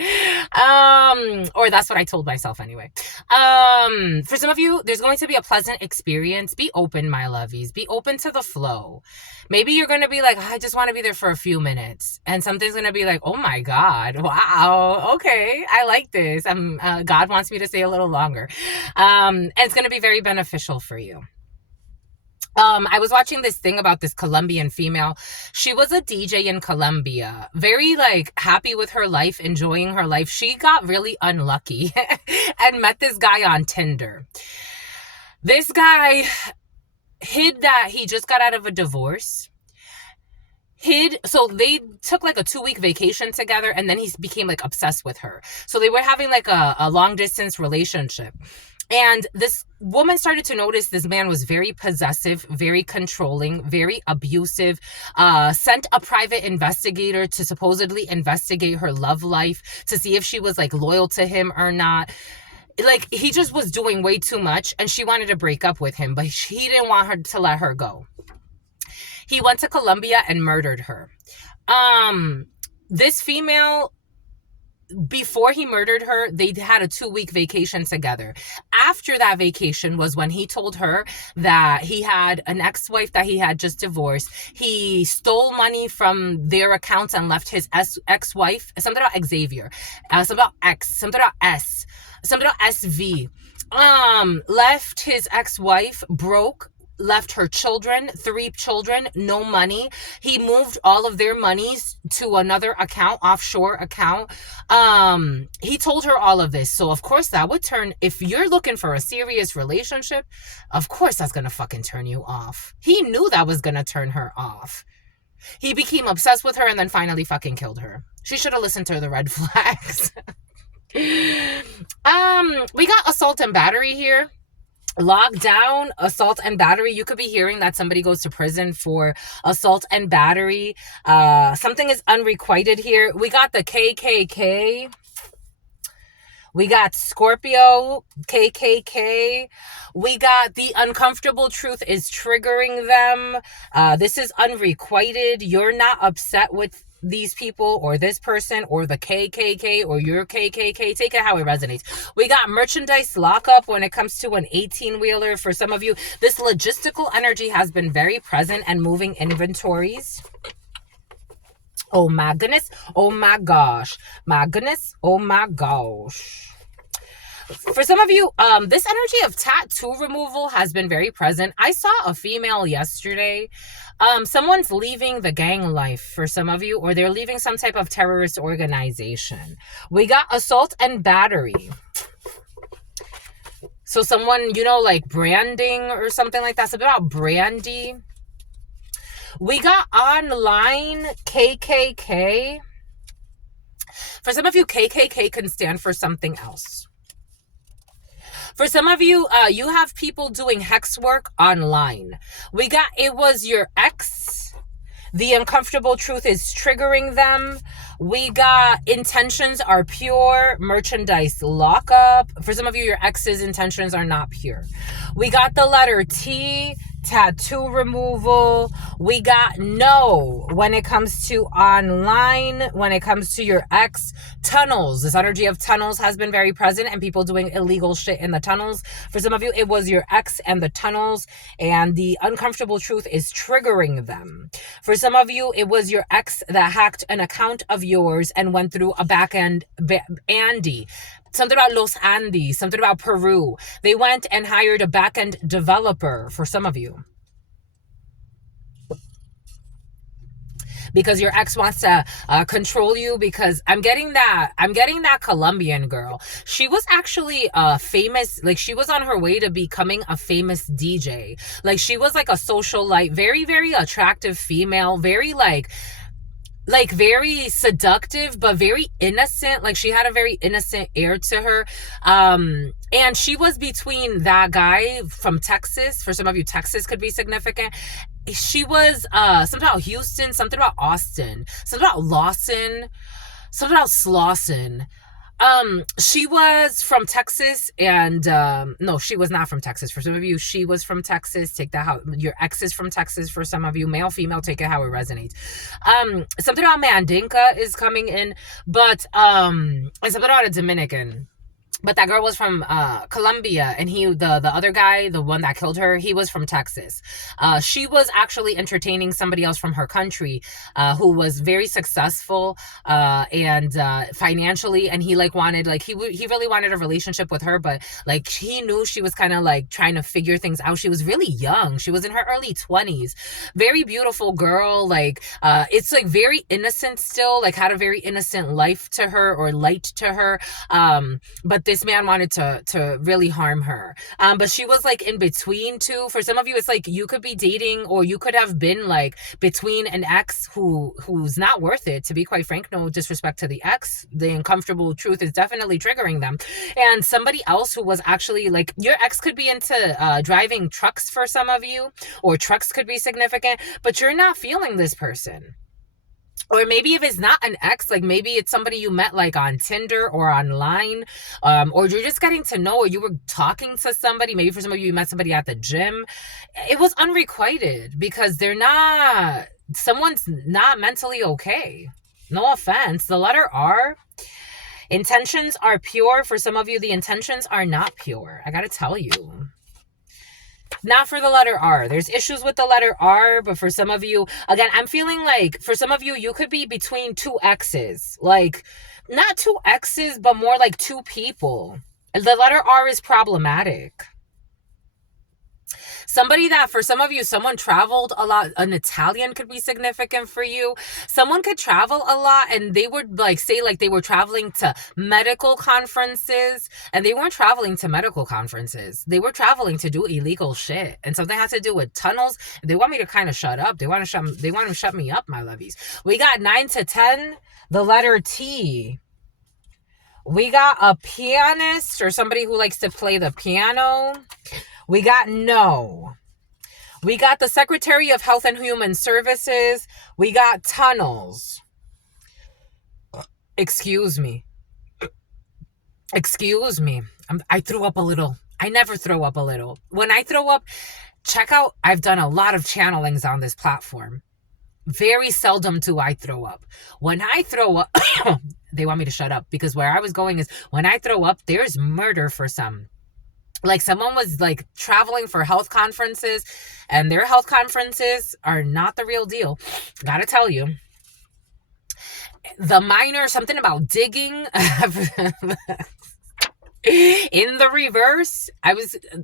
Or that's what I told myself anyway. For some of you, there's going to be a pleasant experience. Be open, my lovies. Be open to the flow. Maybe you're going to be like, I just want to be there for a few minutes. And something's going to be like, oh my God, wow, okay, I like this. God wants me to stay a little longer. And it's going to be very beneficial for you. I was watching this thing about this Colombian female. She was a DJ in Colombia, very like happy with her life, enjoying her life. She got really unlucky and met this guy on Tinder. This guy hid that he just got out of a divorce. So they took like a 2-week vacation together and then he became like obsessed with her. So they were having like a long distance relationship. And this woman started to notice this man was very possessive, very controlling, very abusive, sent a private investigator to supposedly investigate her love life to see if she was like loyal to him or not. Like he just was doing way too much and she wanted to break up with him, but he didn't want her to let her go. He went to Colombia and murdered her. This female, before he murdered her, they had a 2-week vacation together. After that vacation was when he told her that he had an ex-wife that he had just divorced. He stole money from their accounts and left his ex-wife, something about Xavier, something about X, something about S, something about SV. Left his ex-wife broke, left her children, 3 children, no money. He moved all of their monies to another account, offshore account. He told her all of this. So of course that would turn, if you're looking for a serious relationship, of course that's going to fucking turn you off. He knew that was going to turn her off. He became obsessed with her and then finally fucking killed her. She should have listened to the red flags. We got assault and battery here. Lockdown, assault and battery. You could be hearing that somebody goes to prison for assault and battery. Something is unrequited here. We got the KKK. We got Scorpio, KKK. We got the uncomfortable truth is triggering them. This is unrequited. You're not upset with these people or this person or the KKK or your KKK. Take it how it resonates. We got merchandise lockup when it comes to an 18-wheeler. For some of you, this logistical energy has been very present and moving inventories. Oh my goodness. Oh my gosh. My goodness. Oh my gosh. For some of you, this energy of tattoo removal has been very present. I saw a female yesterday. Someone's leaving the gang life for some of you, or they're leaving some type of terrorist organization. We got assault and battery. So someone, like branding or something like that. Something about brandy. We got online KKK. For some of you, KKK can stand for something else. For some of you, you have people doing hex work online. We got, it was your ex. The uncomfortable truth is triggering them. We got intentions are pure. Merchandise lockup. For some of you, your ex's intentions are not pure. We got the letter T. Tattoo removal. We got no when it comes to online, when it comes to your ex. Tunnels. This energy of tunnels has been very present and people doing illegal shit in the tunnels. For some of you, it was your ex and the tunnels, and the uncomfortable truth is triggering them. For some of you, it was your ex that hacked an account of yours and went through a back end Andy. Something about Los Andes, something about Peru. They went and hired a back-end developer for some of you. Because your ex wants to control you, because I'm getting that Colombian girl. She was actually famous, like she was on her way to becoming a famous DJ. Like she was like a socialite, very, very attractive female, very like very seductive, but very innocent. Like she had a very innocent air to her. And she was between that guy from Texas. For some of you, Texas could be significant. She was something about Houston, something about Austin, something about Lawson, something about Slauson. She was from Texas, and no, she was not from Texas. For some of you, she was from Texas. Take that how your ex is from Texas. For some of you, male, female, take it how it resonates. Something about Mandinka is coming in, but and something about a Dominican. But that girl was from Colombia, and the other guy, the one that killed her, he was from Texas. She was actually entertaining somebody else from her country who was very successful and financially, and he like wanted, like he really wanted a relationship with her, but like he knew she was kind of like trying to figure things out. She was really young. She was in her early 20s. Very beautiful girl. Like it's like very innocent still, like had a very innocent life to her, or light to her. But this man wanted to really harm her. But she was like in between too. For some of you, it's like you could be dating, or you could have been like between an ex who's not worth it, to be quite frank. No disrespect to the ex. The uncomfortable truth is definitely triggering them. And somebody else who was actually like, your ex could be into driving trucks for some of you, or trucks could be significant, but you're not feeling this person. Or maybe if it's not an ex, like maybe it's somebody you met like on Tinder or online, or you're just getting to know, or you were talking to somebody. Maybe for some of you, you met somebody at the gym. It was unrequited, because someone's not mentally okay. No offense. The letter R, intentions are pure. For some of you, the intentions are not pure. I gotta tell you. Not for the letter R. There's issues with the letter R, but for some of you, again, I'm feeling like for some of you, you could be between two exes. Like, not two exes, but more like two people. The letter R is problematic. Somebody that, for some of you, someone traveled a lot. An Italian could be significant for you. Someone could travel a lot, and they would like say like they were traveling to medical conferences, and they weren't traveling to medical conferences. They were traveling to do illegal shit, and something has to do with tunnels. They want me to kind of shut up. They want to shut me up, my lovies. We got 9 to 10, the letter T. We got a pianist, or somebody who likes to play the piano. We got no. We got the Secretary of Health and Human Services. We got tunnels. Excuse me. Excuse me. I threw up a little. I never throw up a little. When I throw up, check out, I've done a lot of channelings on this platform. Very seldom do I throw up. When I throw up, they want me to shut up, because where I was going is, when I throw up, there's murder for some. Like someone was like traveling for health conferences, and their health conferences are not the real deal. Gotta tell you. The minor, something about digging. In the reverse,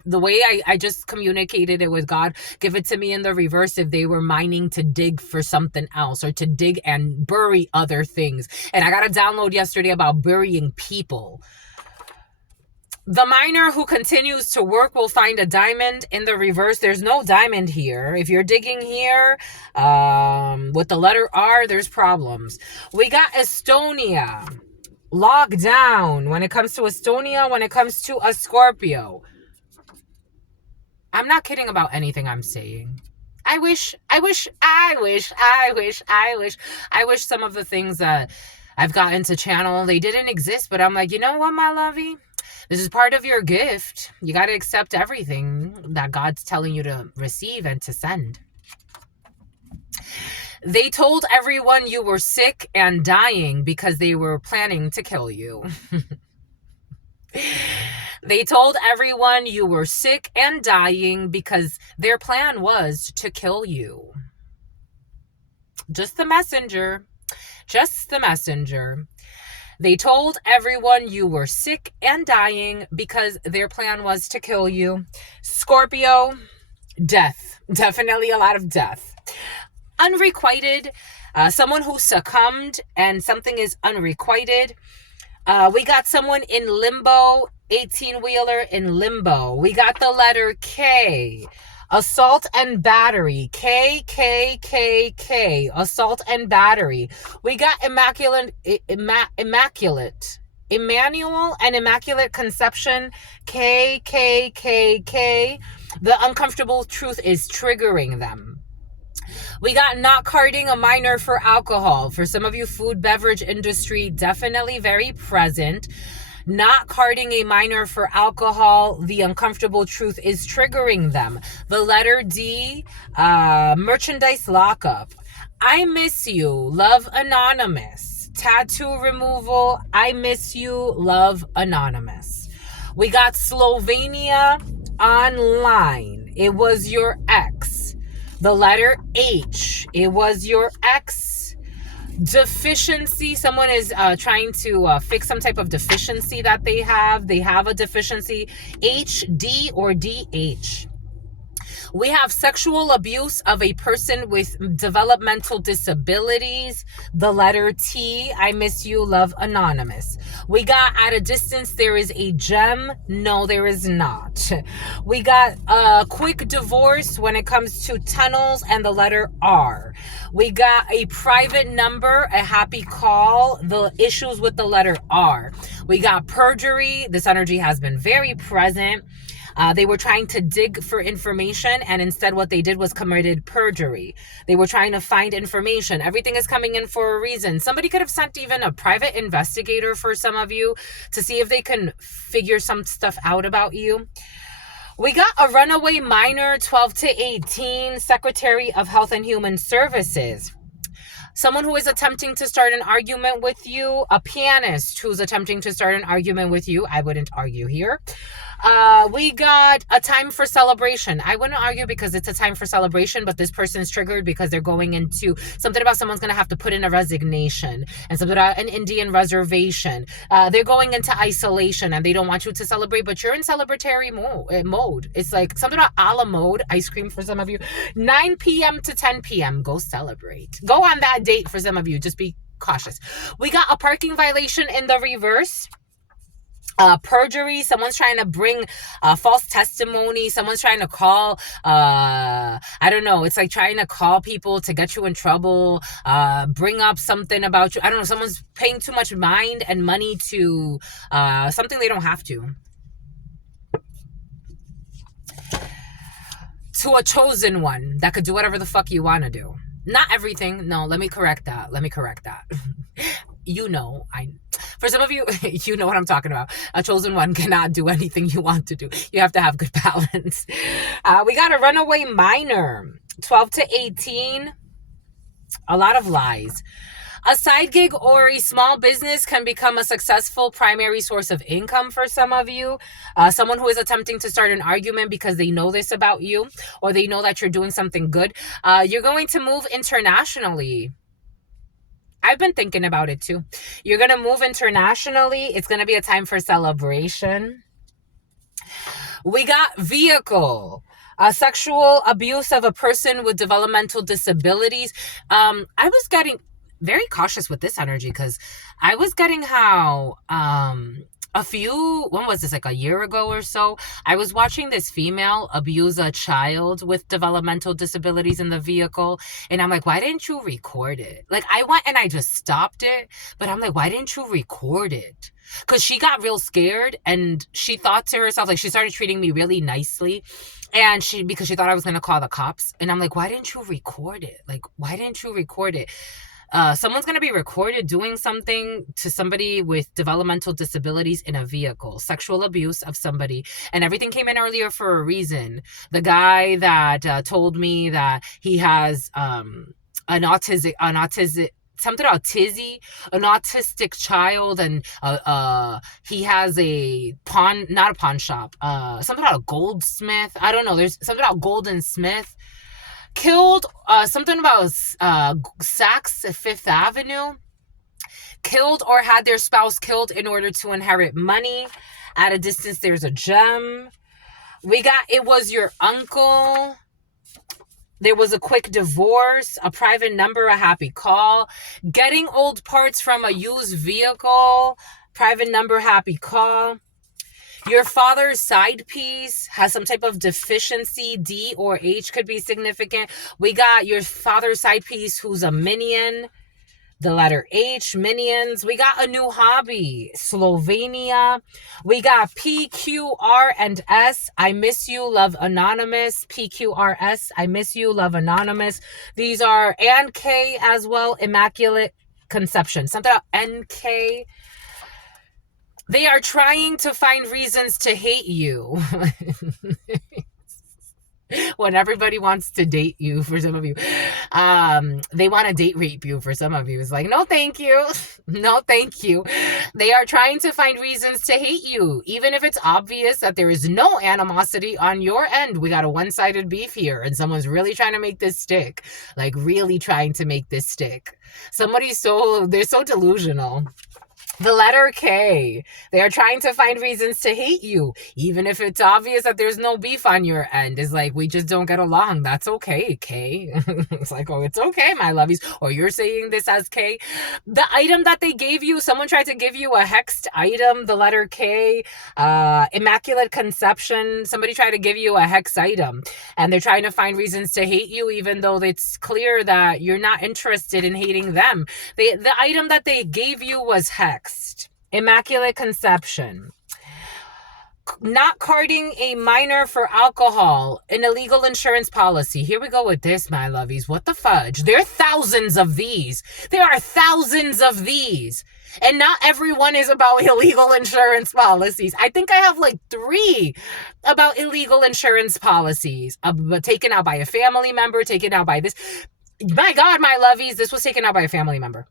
the way I just communicated it with God, give it to me in the reverse if they were mining to dig for something else, or to dig and bury other things. And I got a download yesterday about burying people. The miner who continues to work will find a diamond. In the reverse, there's no diamond here. If you're digging here with the letter R, there's problems. We got Estonia. lockdown when it comes to Estonia, when it comes to a Scorpio. I'm not kidding about anything I'm saying. I wish some of the things that I've gotten to channel, they didn't exist, but I'm like, you know what, my lovey? This is part of your gift. You got to accept everything that God's telling you to receive and to send. They told everyone you were sick and dying because they were planning to kill you. They told everyone you were sick and dying because their plan was to kill you. Just the messenger. Just the messenger. They told everyone you were sick and dying because their plan was to kill you. Scorpio, death. Definitely a lot of death. Unrequited, someone who succumbed and something is unrequited. We got someone in limbo, 18-wheeler in limbo. We got the letter K. Assault and battery. K, K, K, K. Assault and battery. We got immaculate. Emmanuel and immaculate conception. K, K, K, K. The uncomfortable truth is triggering them. We got not carding a minor for alcohol. For some of you, food beverage industry, definitely very present. Not carding a minor for alcohol, the uncomfortable truth is triggering them. The letter D, merchandise lockup. I miss you, love anonymous. Tattoo removal, I miss you, love anonymous. We got Slovenia online. It was your ex. The letter H, it was your ex. Deficiency, someone is trying to fix some type of deficiency that they have. They have a deficiency. H, D, or DH. We have sexual abuse of a person with developmental disabilities. The letter T, I miss you, love anonymous. We got at a distance, there is a gem. No, there is not. We got a quick divorce when it comes to tunnels and the letter R. We got a private number, a happy call, the issues with the letter R. We got perjury. This energy has been very present. They were trying to dig for information, and instead what they did was committed perjury. They were trying to find information. Everything is coming in for a reason. Somebody could have sent even a private investigator for some of you to see if they can figure some stuff out about you. We got a runaway minor, 12 to 18, Secretary of Health and Human Services. Someone who is attempting to start an argument with you, a pianist who's attempting to start an argument with you. I wouldn't argue here. We got a time for celebration. I wouldn't argue because it's a time for celebration, but this person's triggered because they're going into something about someone's going to have to put in a resignation and something about an Indian reservation. They're going into isolation and they don't want you to celebrate, but you're in celebratory mode. It's like something about a la mode, ice cream for some of you. 9 p.m. to 10 p.m. Go celebrate. Go on that date for some of you. Just be cautious. We got a parking violation in the reverse. Perjury, someone's trying to bring false testimony, someone's trying to call, I don't know, it's like trying to call people to get you in trouble, bring up something about you, I don't know, someone's paying too much mind and money to something they don't have to a chosen one that could do whatever the fuck you want to do. Not everything. No, let me correct that. You know, for some of you, you know what I'm talking about. A chosen one cannot do anything you want to do. You have to have good balance. We got a runaway minor, 12 to 18. A lot of lies. A side gig or a small business can become a successful primary source of income for some of you. Someone who is attempting to start an argument because they know this about you or they know that you're doing something good. You're going to move internationally. I've been thinking about it too. You're going to move internationally. It's going to be a time for celebration. We got vehicle. Sexual abuse of a person with developmental disabilities. I was getting very cautious with this energy because I was getting how when was this, like a year ago or so, I was watching this female abuse a child with developmental disabilities in the vehicle, and I'm like, why didn't you record it? Like, I went and I just stopped it, but I'm like, why didn't you record it? Because she got real scared, and she thought to herself, like, she started treating me really nicely, and because she thought I was going to call the cops, and I'm like, why didn't you record it? Like, why didn't you record it? Someone's going to be recorded doing something to somebody with developmental disabilities in a vehicle, sexual abuse of somebody, and everything came in earlier for a reason. The guy that told me that he has an autistic an autistic child, and he has not a pawn shop, something about a goldsmith. I don't know. There's something about Golden Smith. Killed, something about Saks Fifth Avenue. Killed or had their spouse killed in order to inherit money. At a distance, there's a gem. We got, it was your uncle. There was a quick divorce, a private number, a happy call. Getting old parts from a used vehicle, private number, happy call. Your father's side piece has some type of deficiency. D or H could be significant. We got your father's side piece who's a minion. The letter H, minions. We got a new hobby, Slovenia. We got P, Q, R, and S. I miss you, love anonymous. P, Q, R, S. I miss you, love anonymous. These are, and K as well, immaculate conception. Something about NK. They are trying to find reasons to hate you. When everybody wants to date you, for some of you. They want to date rape you, for some of you. It's like, no, thank you. No, thank you. They are trying to find reasons to hate you, even if it's obvious that there is no animosity on your end. We got a one-sided beef here, and someone's really trying to make this stick. Like, really trying to make this stick. They're so delusional. The letter K. They are trying to find reasons to hate you, even if it's obvious that there's no beef on your end. It's like, we just don't get along. That's okay, K. It's like, oh, it's okay, my lovies. Or you're saying this as K. The item that they gave you, someone tried to give you a hexed item, the letter K. Immaculate conception. Somebody tried to give you a hex item, and they're trying to find reasons to hate you, even though it's clear that you're not interested in hating them. The item that they gave you was hexed. Immaculate conception. Not carding a minor for alcohol. An illegal insurance policy. Here we go with this, my lovies. What the fudge? There are thousands of these. There are thousands of these. And not everyone is about illegal insurance policies. I think I have like 3 about illegal insurance policies. Taken out by a family member, taken out by this. My God, my lovies, this was taken out by a family member.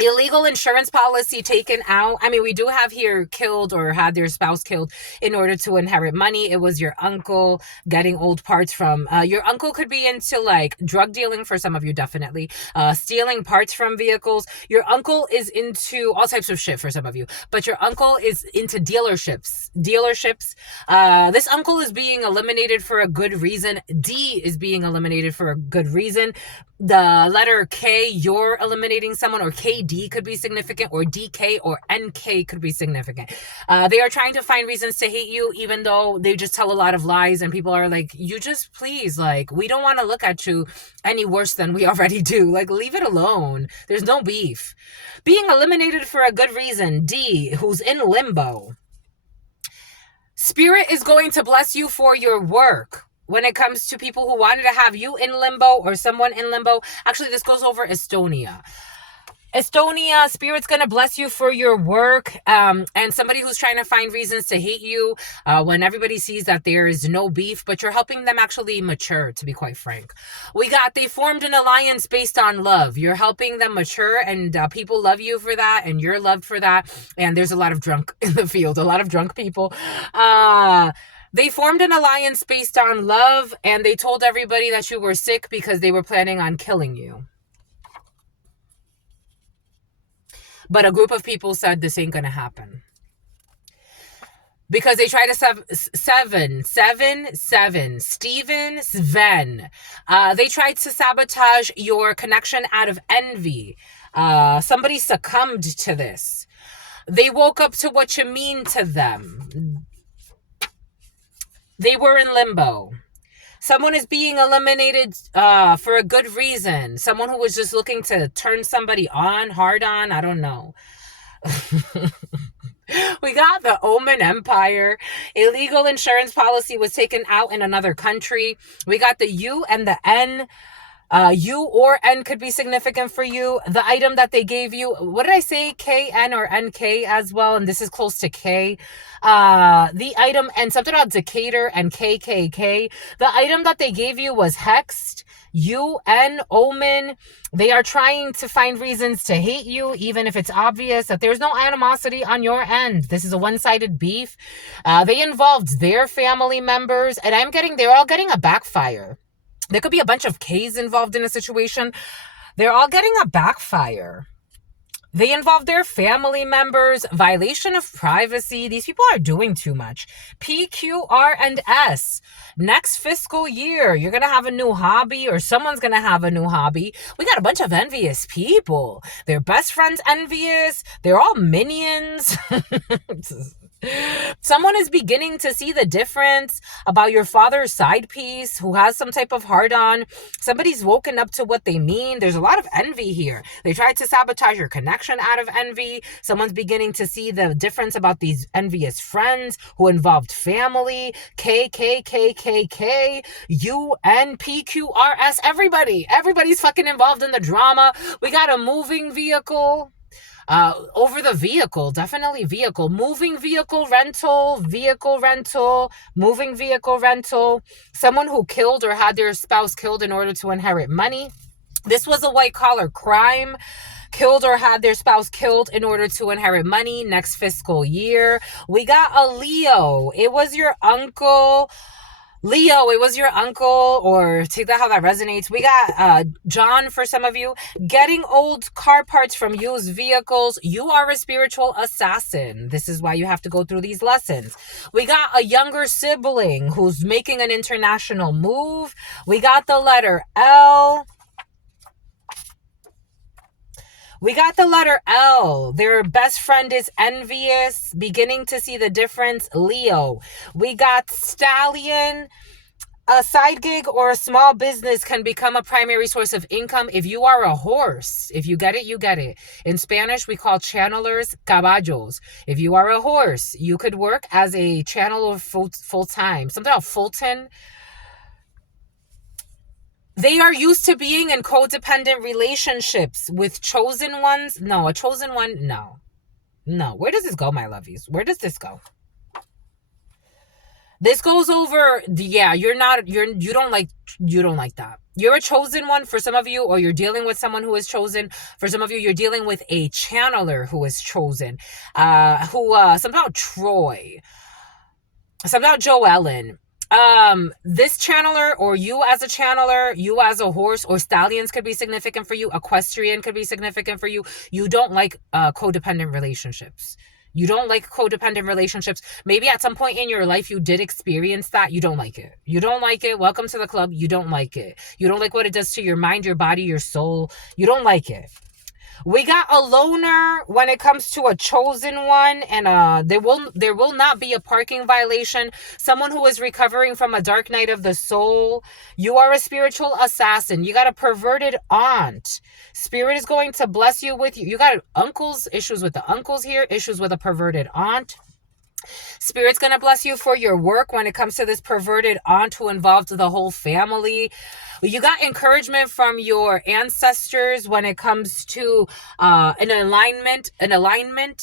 Illegal insurance policy taken out. I mean, we do have here killed or had their spouse killed in order to inherit money. It was your uncle getting old parts from, your uncle could be into like drug dealing for some of you, definitely. Stealing parts from vehicles. Your uncle is into all types of shit for some of you, but your uncle is into dealerships. This uncle is being eliminated for a good reason. D is being eliminated for a good reason. The letter K, you're eliminating someone, or KD could be significant, or DK or NK could be significant. They are trying to find reasons to hate you, even though they just tell a lot of lies, and people are like, you just please, like, we don't want to look at you any worse than we already do. Like, leave it alone. There's no beef. Being eliminated for a good reason. D, who's in limbo. Spirit is going to bless you for your work. When it comes to people who wanted to have you in limbo or someone in limbo. Actually, this goes over Estonia. Estonia, Spirit's going to bless you for your work. And somebody who's trying to find reasons to hate you when everybody sees that there is no beef, but you're helping them actually mature, to be quite frank. They formed an alliance based on love. You're helping them mature, and people love you for that, and you're loved for that. And there's a lot of drunk in the field, a lot of drunk people. They formed an alliance based on love, and they told everybody that you were sick because they were planning on killing you. But a group of people said this ain't gonna happen. Because they tried to Steven, Sven. They tried to sabotage your connection out of envy. Somebody succumbed to this. They woke up to what you mean to them. They were in limbo. Someone is being eliminated for a good reason. Someone who was just looking to turn somebody on, hard on. I don't know. We got the Omen Empire. Illegal insurance policy was taken out in another country. We got the U and the N. U or N could be significant for you. The item that they gave you, what did I say? KN or NK as well. And this is close to K. The item, and something about Decatur and KKK. The item that they gave you was hexed. UN, Omen. They are trying to find reasons to hate you, even if it's obvious that there's no animosity on your end. This is a one-sided beef. They involved their family members, and they're all getting a backfire. There could be a bunch of K's involved in a situation. They're all getting a backfire. They involve their family members, violation of privacy. These people are doing too much. P, Q, R, and S. Next fiscal year, you're going to have a new hobby, or someone's going to have a new hobby. We got a bunch of envious people. Their best friend's envious. They're all minions. Someone is beginning to see the difference about your father's side piece who has some type of hard on. Somebody's woken up to what they mean. There's a lot of envy here. They tried to sabotage your connection out of envy. Someone's beginning to see the difference about these envious friends who involved family. K, K, K, K, K, U, N, P, Q, R, S. Everybody's fucking involved in the drama. We got a moving vehicle. Over the vehicle, definitely vehicle, moving vehicle rental, moving vehicle rental, someone who killed or had their spouse killed in order to inherit money. This was a white collar crime. Killed or had their spouse killed in order to inherit money next fiscal year. We got a Leo. It was your uncle. Leo, it was your uncle, or take that how that resonates. We got John for some of you. Getting old car parts from used vehicles. You are a spiritual assassin. This is why you have to go through these lessons. We got a younger sibling who's making an international move. We got the letter L. We got the letter L. Their best friend is envious, beginning to see the difference, Leo. We got stallion. A side gig or a small business can become a primary source of income if you are a horse. If you get it, you get it. In Spanish, we call channelers caballos. If you are a horse, you could work as a channeler full-time. Something about Fulton. They are used to being in codependent relationships with chosen ones. No, a chosen one, no. No. Where does this go, my lovies? Where does this go? This goes over, yeah, you don't like that. You're a chosen one for some of you, or you're dealing with someone who is chosen. For some of you, you're dealing with a channeler who is chosen. Somehow Troy. Somehow Joellen. This channeler, or you as a channeler, you as a horse, or stallions could be significant for you. Equestrian could be significant for you. You don't like codependent relationships. You don't like codependent relationships. Maybe at some point in your life you did experience that. You don't like it. You don't like it. Welcome to the club. You don't like it. You don't like what it does to your mind, your body, your soul. You don't like it. We got a loner when it comes to a chosen one, and there will not be a parking violation. Someone who is recovering from a dark night of the soul. You are a spiritual assassin. You got a perverted aunt. Spirit is going to bless you with you. You got uncles, issues with the uncles here, issues with a perverted aunt. Spirit's going to bless you for your work when it comes to this perverted aunt who involved the whole family. You got encouragement from your ancestors when it comes to an alignment.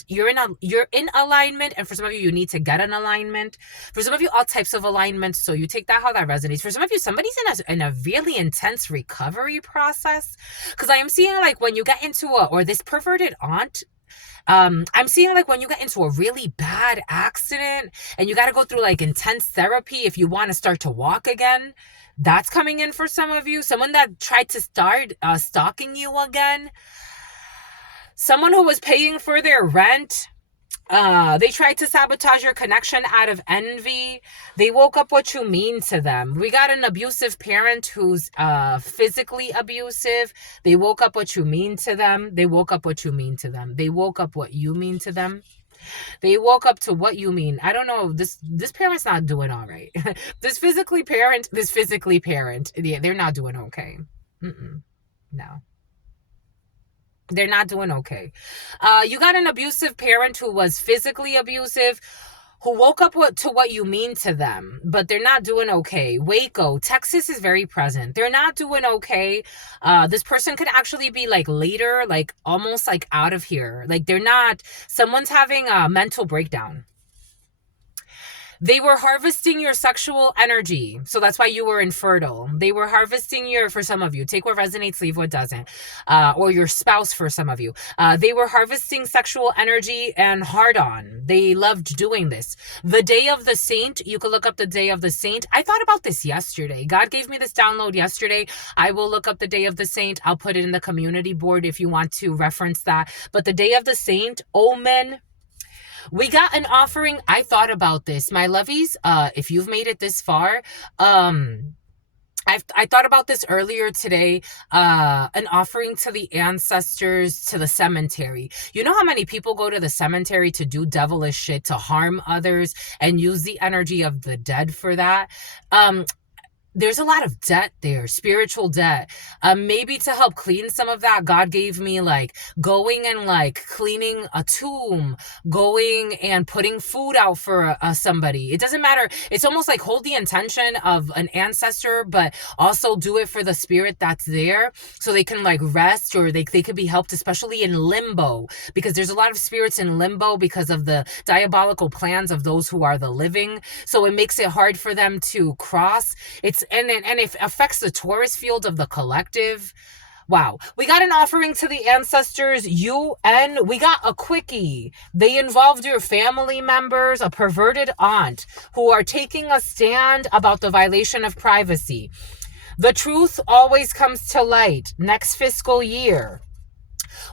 You're in alignment, and for some of you, you need to get an alignment. For some of you, all types of alignment. So you take that how that resonates. For some of you, somebody's in a really intense recovery process, because I am seeing like when you get into this perverted aunt. I'm seeing like when you get into a really bad accident and you got to go through like intense therapy if you want to start to walk again. That's coming in for some of you. Someone that tried to start stalking you again. Someone who was paying for their rent. They tried to sabotage your connection out of envy. They woke up what you mean to them. We got an abusive parent who's physically abusive. They woke up what you mean to them. They woke up what you mean to them. They woke up what you mean to them. They woke up to what you mean. I don't know. This parent's not doing all right. This physically parent, yeah, they're not doing okay. No. They're not doing okay. You got an abusive parent who was physically abusive, who woke up to what you mean to them, but they're not doing okay. Waco, Texas is very present. They're not doing okay. This person could actually be like later, like almost like out of here. Like they're not, someone's having a mental breakdown. They were harvesting your sexual energy. So that's why you were infertile. They were harvesting for some of you, take what resonates, leave what doesn't. Or your spouse for some of you. They were harvesting sexual energy and hard on. They loved doing this. The day of the saint, you could look up the day of the saint. I thought about this yesterday. God gave me this download yesterday. I will look up the day of the saint. I'll put it in the community board if you want to reference that. But the day of the saint, omen. We got an offering. I thought about this. My lovies, if you've made it this far, I thought about this earlier today, an offering to the ancestors, to the cemetery. You know how many people go to the cemetery to do devilish shit, to harm others and use the energy of the dead for that? There's a lot of debt there, spiritual debt. Maybe to help clean some of that, God gave me like going and like cleaning a tomb, going and putting food out for somebody. It doesn't matter. It's almost like hold the intention of an ancestor, but also do it for the spirit that's there so they can like rest, or they could be helped, especially in limbo, because there's a lot of spirits in limbo because of the diabolical plans of those who are the living. So it makes it hard for them to cross. And it affects the Taurus field of the collective. Wow. We got an offering to the ancestors, UN. We got a quickie. They involved your family members, a perverted aunt, who are taking a stand about the violation of privacy. The truth always comes to light next fiscal year.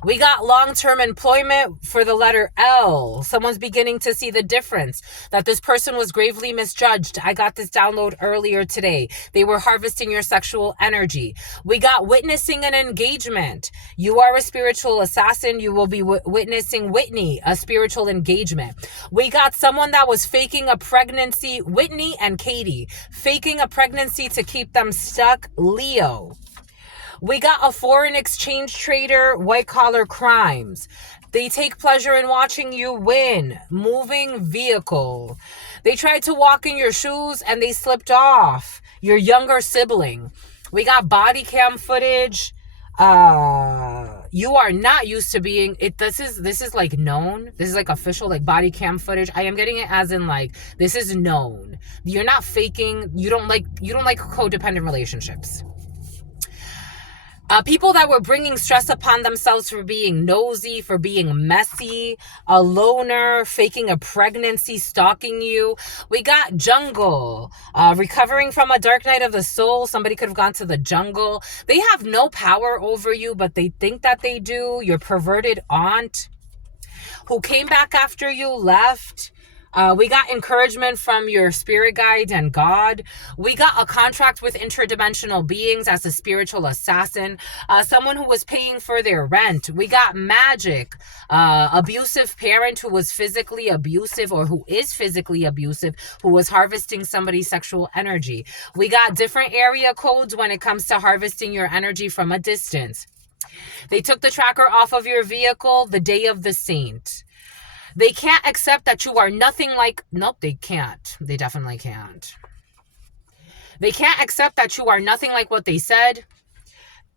We got long-term employment for the letter L. Someone's beginning to see the difference, that this person was gravely misjudged. I got this download earlier today. They were harvesting your sexual energy. We got witnessing an engagement. You are a spiritual assassin. You will be witnessing Whitney, a spiritual engagement. We got someone that was faking a pregnancy, Whitney and Katie, faking a pregnancy to keep them stuck, Leo. We got a foreign exchange trader, white collar crimes. They take pleasure in watching you win. Moving vehicle. They tried to walk in your shoes and they slipped off. Your younger sibling. We got body cam footage. You are not used to being it. This is like known. This is like official, like body cam footage. I am getting it as in like, this is known. You're not faking. You don't like codependent relationships. People that were bringing stress upon themselves for being nosy, for being messy, a loner, faking a pregnancy, stalking you. We got jungle, recovering from a dark night of the soul. Somebody could have gone to the jungle. They have no power over you, but they think that they do. Your perverted aunt who came back after you left. We got encouragement from your spirit guide and God. We got a contract with interdimensional beings as a spiritual assassin. Someone who was paying for their rent. We got magic. Abusive parent who was physically abusive, or who is physically abusive, who was harvesting somebody's sexual energy. We got different area codes when it comes to harvesting your energy from a distance. They took the tracker off of your vehicle the day of the saint. They can't accept that you are nothing like... Nope, they can't. They definitely can't. They can't accept that you are nothing like what they said.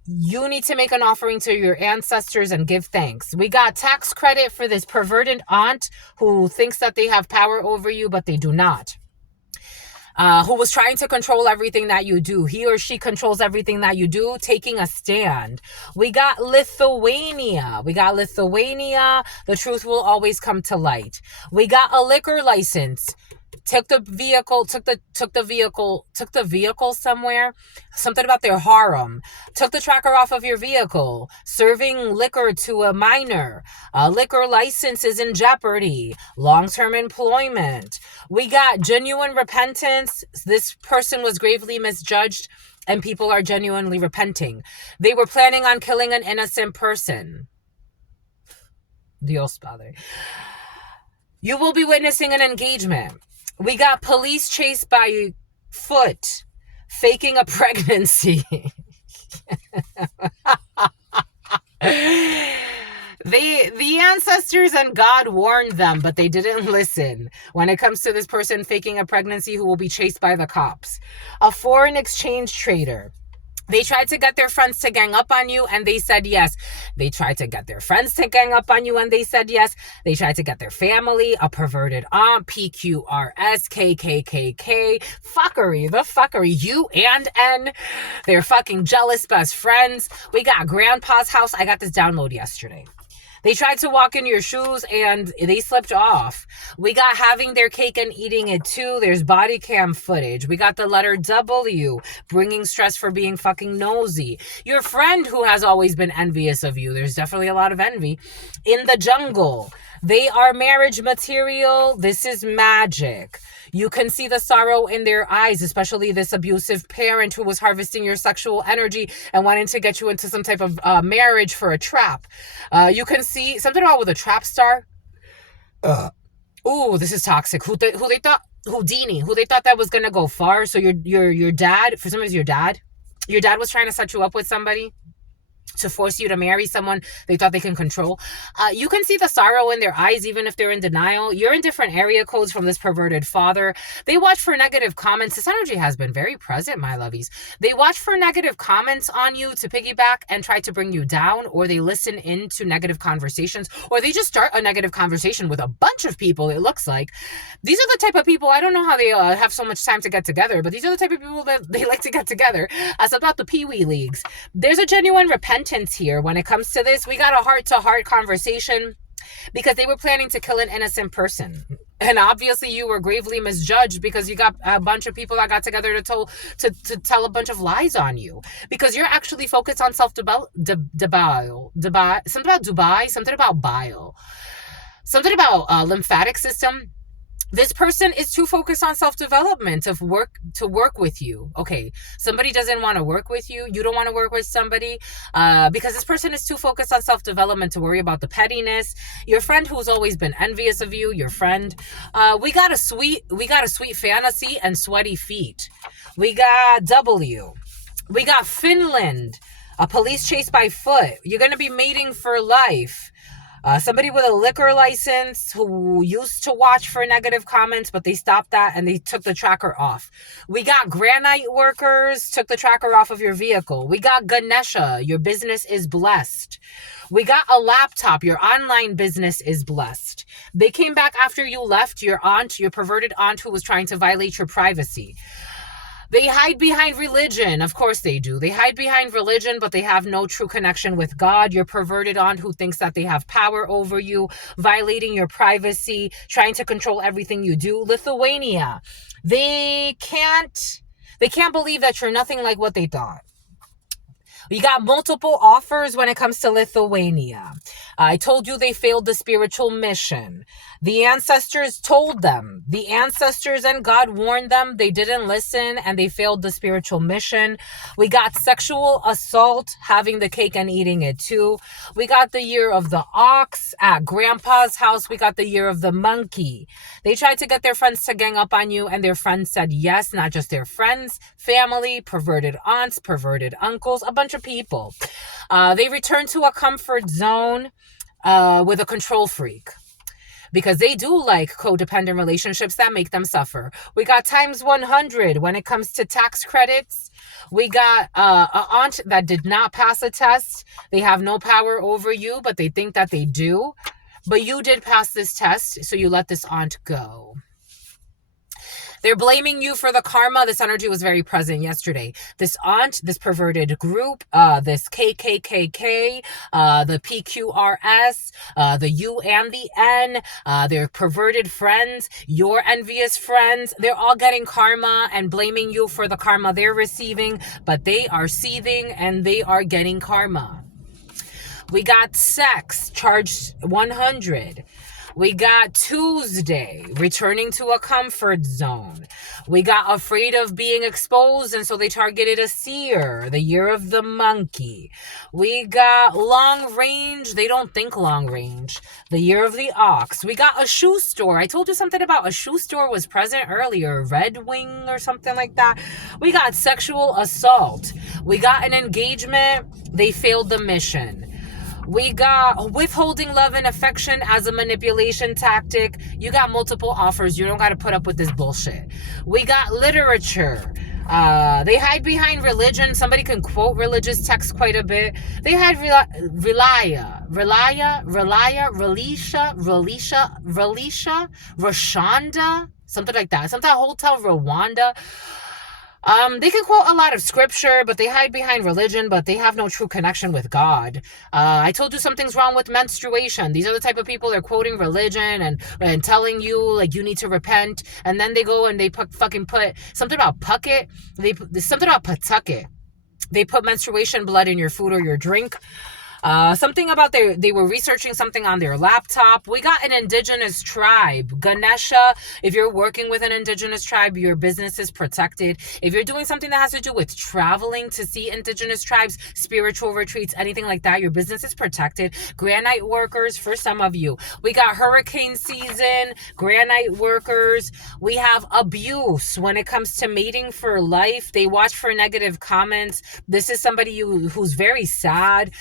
You need to make an offering to your ancestors and give thanks. We got tax credit for this perverted aunt who thinks that they have power over you, but they do not. Who was trying to control everything that you do. He or she controls everything that you do, taking a stand. We got Lithuania. The truth will always come to light. We got a liquor license. took the vehicle somewhere, something about their harem, took the tracker off of your vehicle, serving liquor to a minor, a liquor license is in jeopardy, long-term employment. We got genuine repentance. This person was gravely misjudged and people are genuinely repenting. They were planning on killing an innocent person. Dios Padre. You will be witnessing an engagement. We got police chased by foot, faking a pregnancy. The ancestors and God warned them, but they didn't listen when it comes to this person faking a pregnancy who will be chased by the cops. A foreign exchange trader. They tried to get their friends to gang up on you and they said yes. They tried to get their friends to gang up on you and they said yes. They tried to get their family, a perverted aunt, PQRS, KKKK, fuckery, the fuckery, U and N. They're fucking jealous best friends. We got grandpa's house. I got this download yesterday. They tried to walk in your shoes and they slipped off. We got having their cake and eating it too. There's body cam footage. We got the letter W, bringing stress for being fucking nosy. Your friend who has always been envious of you. There's definitely a lot of envy. In the jungle. They are marriage material. This is magic. You can see the sorrow in their eyes, especially this abusive parent who was harvesting your sexual energy and wanting to get you into some type of marriage for a trap. You can see something about with a trap star. Ooh, this is toxic. Who they thought Houdini, who they thought that was gonna go far. So your dad, for some reason your dad was trying to set you up with somebody to force you to marry someone they thought they can control. You can see the sorrow in their eyes, even if they're in denial. You're in different area codes from this perverted father. They watch for negative comments. This energy has been very present, my lovies. They watch for negative comments on you to piggyback and try to bring you down, or they listen into negative conversations, or they just start a negative conversation with a bunch of people, it looks like. These are the type of people, I don't know how they have so much time to get together, but these are the type of people that they like to get together. It's about the Pee-wee leagues. There's a genuine repentance here when it comes to this. We got a heart-to-heart conversation because they were planning to kill an innocent person, and obviously you were gravely misjudged because you got a bunch of people that got together to tell a bunch of lies on you, because you're actually focused on self-debile, something about Dubai, something about bile, something about lymphatic system. This person is too focused on self-development to work with you. Okay, somebody doesn't want to work with you. You don't want to work with somebody because this person is too focused on self-development to worry about the pettiness. Your friend who's always been envious of you, your friend. We got a sweet fantasy and sweaty feet. We got W. We got Finland. A police chase by foot. You're going to be mating for life. Somebody with a liquor license who used to watch for negative comments, but they stopped that and they took the tracker off. We got granite workers, took the tracker off of your vehicle. We got Ganesha, your business is blessed. We got a laptop, your online business is blessed. They came back after you left, your perverted aunt who was trying to violate your privacy. They hide behind religion. Of course they do. They hide behind religion, but they have no true connection with God. Your perverted aunt who thinks that they have power over you, violating your privacy, trying to control everything you do. Lithuania. They can't believe that you're nothing like what they thought. We got multiple offers when it comes to Lithuania. I told you they failed the spiritual mission. The ancestors told them. The ancestors and God warned them. They didn't listen and they failed the spiritual mission. We got sexual assault, having the cake and eating it too. We got the year of the ox at grandpa's house. We got the year of the monkey. They tried to get their friends to gang up on you and their friends said yes, not just their friends, family, perverted aunts, perverted uncles, a bunch of people. They returned to a comfort zone with a control freak, because they do like codependent relationships that make them suffer. We got times 100 when it comes to tax credits. We got an aunt that did not pass a test. They have no power over you, but they think that they do. But you did pass this test, so you let this aunt go. They're blaming you for the karma. This energy was very present yesterday. This aunt, this perverted group, this KKKK, the PQRS, the U and the N, their perverted friends, your envious friends. They're all getting karma and blaming you for the karma they're receiving, but they are seething and they are getting karma. We got sex, charged 100. We got Tuesday, returning to a comfort zone. We got afraid of being exposed, and so they targeted a seer, the year of the monkey. We got long range. They don't think long range. The year of the ox. We got a shoe store. I told you something about a shoe store was present earlier. Red Wing or something like that. We got sexual assault. We got an engagement. They failed the mission. We got withholding love and affection as a manipulation tactic. You got multiple offers. You don't got to put up with this bullshit. We got literature. They hide behind religion. Somebody can quote religious texts quite a bit. They hide Rashonda, something like that. Something Hotel Rwanda. They can quote a lot of scripture, but they hide behind religion, but they have no true connection with God. I told you something's wrong with menstruation. These are the type of people that are quoting religion and telling you, like, you need to repent. And then they go and they fucking put something about Puckett. Something about Pawtucket. They put menstruation blood in your food or your drink. Something about they were researching something on their laptop. We got an indigenous tribe. Ganesha, if you're working with an indigenous tribe, your business is protected. If you're doing something that has to do with traveling to see indigenous tribes, spiritual retreats, anything like that, your business is protected. Granite workers, for some of you. We got hurricane season, granite workers. We have abuse when it comes to mating for life. They watch for negative comments. This is somebody who's very sad.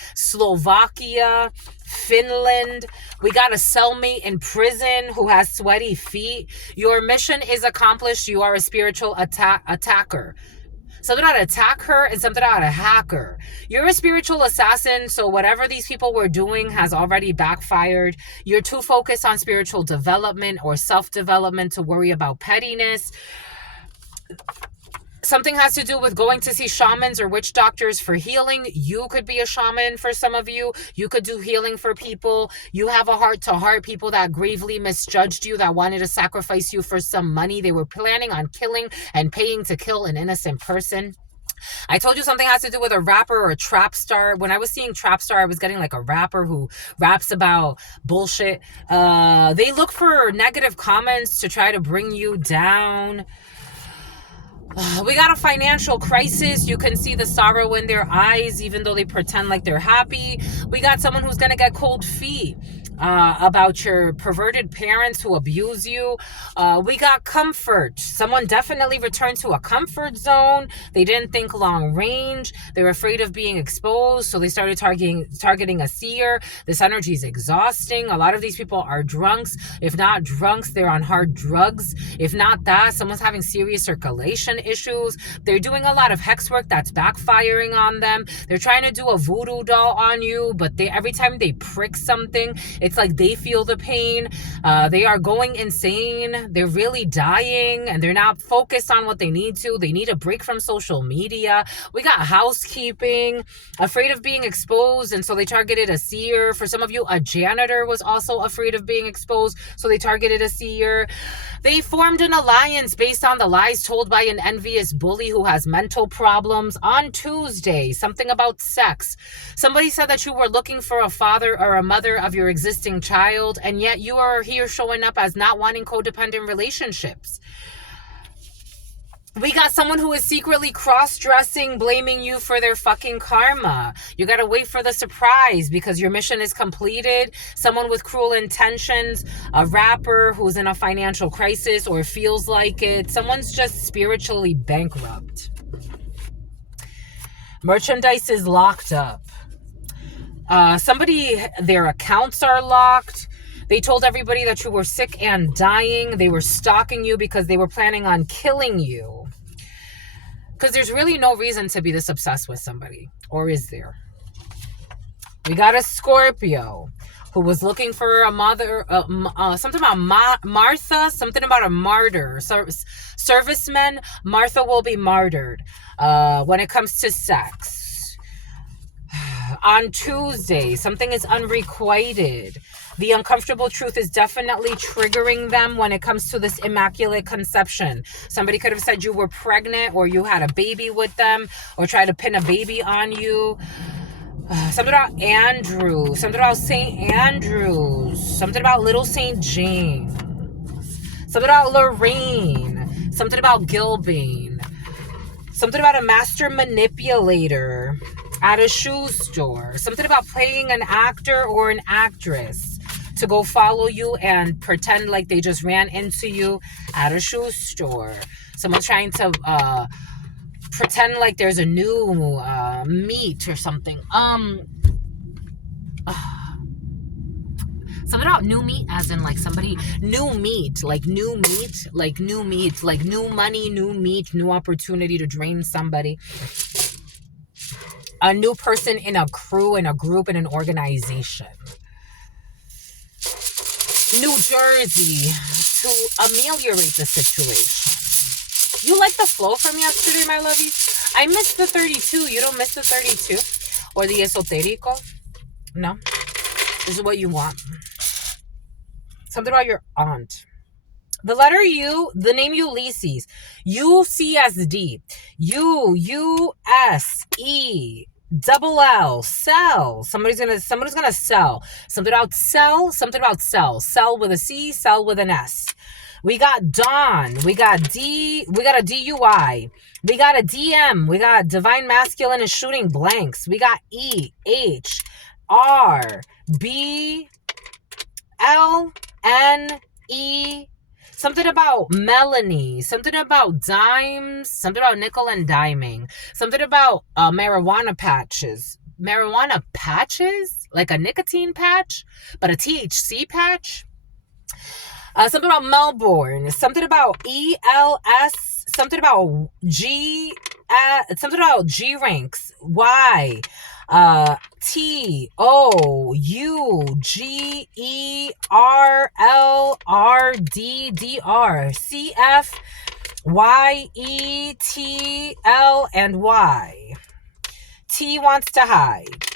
Slovakia, Finland. We got a cellmate in prison who has sweaty feet. Your mission is accomplished. You are a spiritual attacker. Something about attack her and something about a hacker. You're a spiritual assassin, so whatever these people were doing has already backfired. You're too focused on spiritual development or self-development to worry about pettiness. Something has to do with going to see shamans or witch doctors for healing. You could be a shaman for some of you. You could do healing for people. You have a heart-to-heart, people that gravely misjudged you, that wanted to sacrifice you for some money. They were planning on killing and paying to kill an innocent person. I told you something has to do with a rapper or a trap star. When I was seeing trap star, I was getting like a rapper who raps about bullshit. They look for negative comments to try to bring you down. We got a financial crisis. You can see the sorrow in their eyes, even though they pretend like they're happy. We got someone who's going to get cold feet about your perverted parents who abuse you. We got comfort. Someone definitely returned to a comfort zone. They didn't think long range. They were afraid of being exposed, so they started targeting a seer. This energy is exhausting. A lot of these people are drunks. If not drunks, they're on hard drugs. If not that, someone's having serious circulation issues. They're doing a lot of hex work that's backfiring on them. They're trying to do a voodoo doll on you, but every time they prick something, it's like they feel the pain. They are going insane. They're really dying, and they're not focused on what they need to. They need a break from social media. We got housekeeping, afraid of being exposed, and so they targeted a seer. For some of you, a janitor was also afraid of being exposed, so they targeted a seer. They formed an alliance based on the lies told by an envious bully who has mental problems. On Tuesday, something about sex. Somebody said that you were looking for a father or a mother of your existing child, and yet you are here showing up as not wanting codependent relationships. We got someone who is secretly cross-dressing, blaming you for their fucking karma. You gotta wait for the surprise because your mission is completed. Someone with cruel intentions, a rapper who's in a financial crisis or feels like it. Someone's just spiritually bankrupt. Merchandise is locked up. Their accounts are locked. They told everybody that you were sick and dying. They were stalking you because they were planning on killing you. Because there's really no reason to be this obsessed with somebody. Or is there? We got a Scorpio. who was looking for a mother, something about Martha, something about a martyr, servicemen. Martha will be martyred when it comes to sex. On Tuesday, something is unrequited. The uncomfortable truth is definitely triggering them when it comes to this immaculate conception. Somebody could have said you were pregnant or you had a baby with them or tried to pin a baby on you. Something about Andrew, something about St. Andrews, something about Little St. James, something about Lorraine, something about Gilbane, something about a master manipulator at a shoe store, something about paying an actor or an actress to go follow you and pretend like they just ran into you at a shoe store. Someone's trying to pretend like there's a new meat or something. Something about new meat, as in like somebody new meat, like new meat, like new meat, like new money, new meat, new opportunity to drain somebody. A new person in a crew, in a group, in an organization. New Jersey to ameliorate the situation. You like the flow from yesterday, my lovies? I missed the 32. You don't miss the 32? Or the esoterico? No? This is what you want. Something about your aunt. The letter U, the name Ulysses. UCSD. USE. Double L. Sell. Somebody's gonna sell. Something about sell. Something about sell. Sell with a C. Sell with an S. We got Dawn. We got D. We got a DUI. We got a DM. We got divine masculine is shooting blanks. We got E. H. R. B. L. N. E. Something about Melanie. Something about dimes. Something about nickel and diming. Something about marijuana patches. Marijuana patches? Like a nicotine patch? But a THC patch? Something about Melbourne. Something about ELS. Something about G. Something about G ranks. Y. TOUGERLRDDR CFYETL and Y. T wants to hide.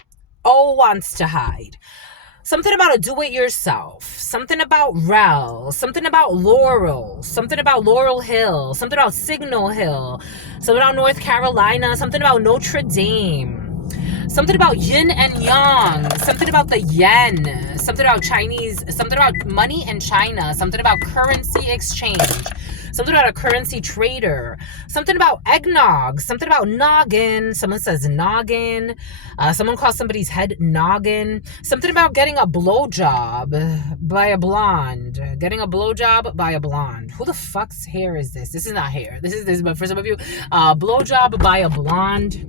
O wants to hide. Something about a do-it-yourself. Something about Rel. Something about Laurel. Something about Laurel Hill. Something about Signal Hill. Something about North Carolina. Something about Notre Dame. Something about yin and yang. Something about the yen. Something about Chinese. Something about money in China. Something about currency exchange. Something about a currency trader. Something about eggnog. Something about noggin. Someone says noggin. Someone calls somebody's head noggin. Something about getting a blowjob by a blonde. Getting a blowjob by a blonde. Who the fuck's hair is this? This is not hair. This is this, but for some of you, blowjob by a blonde.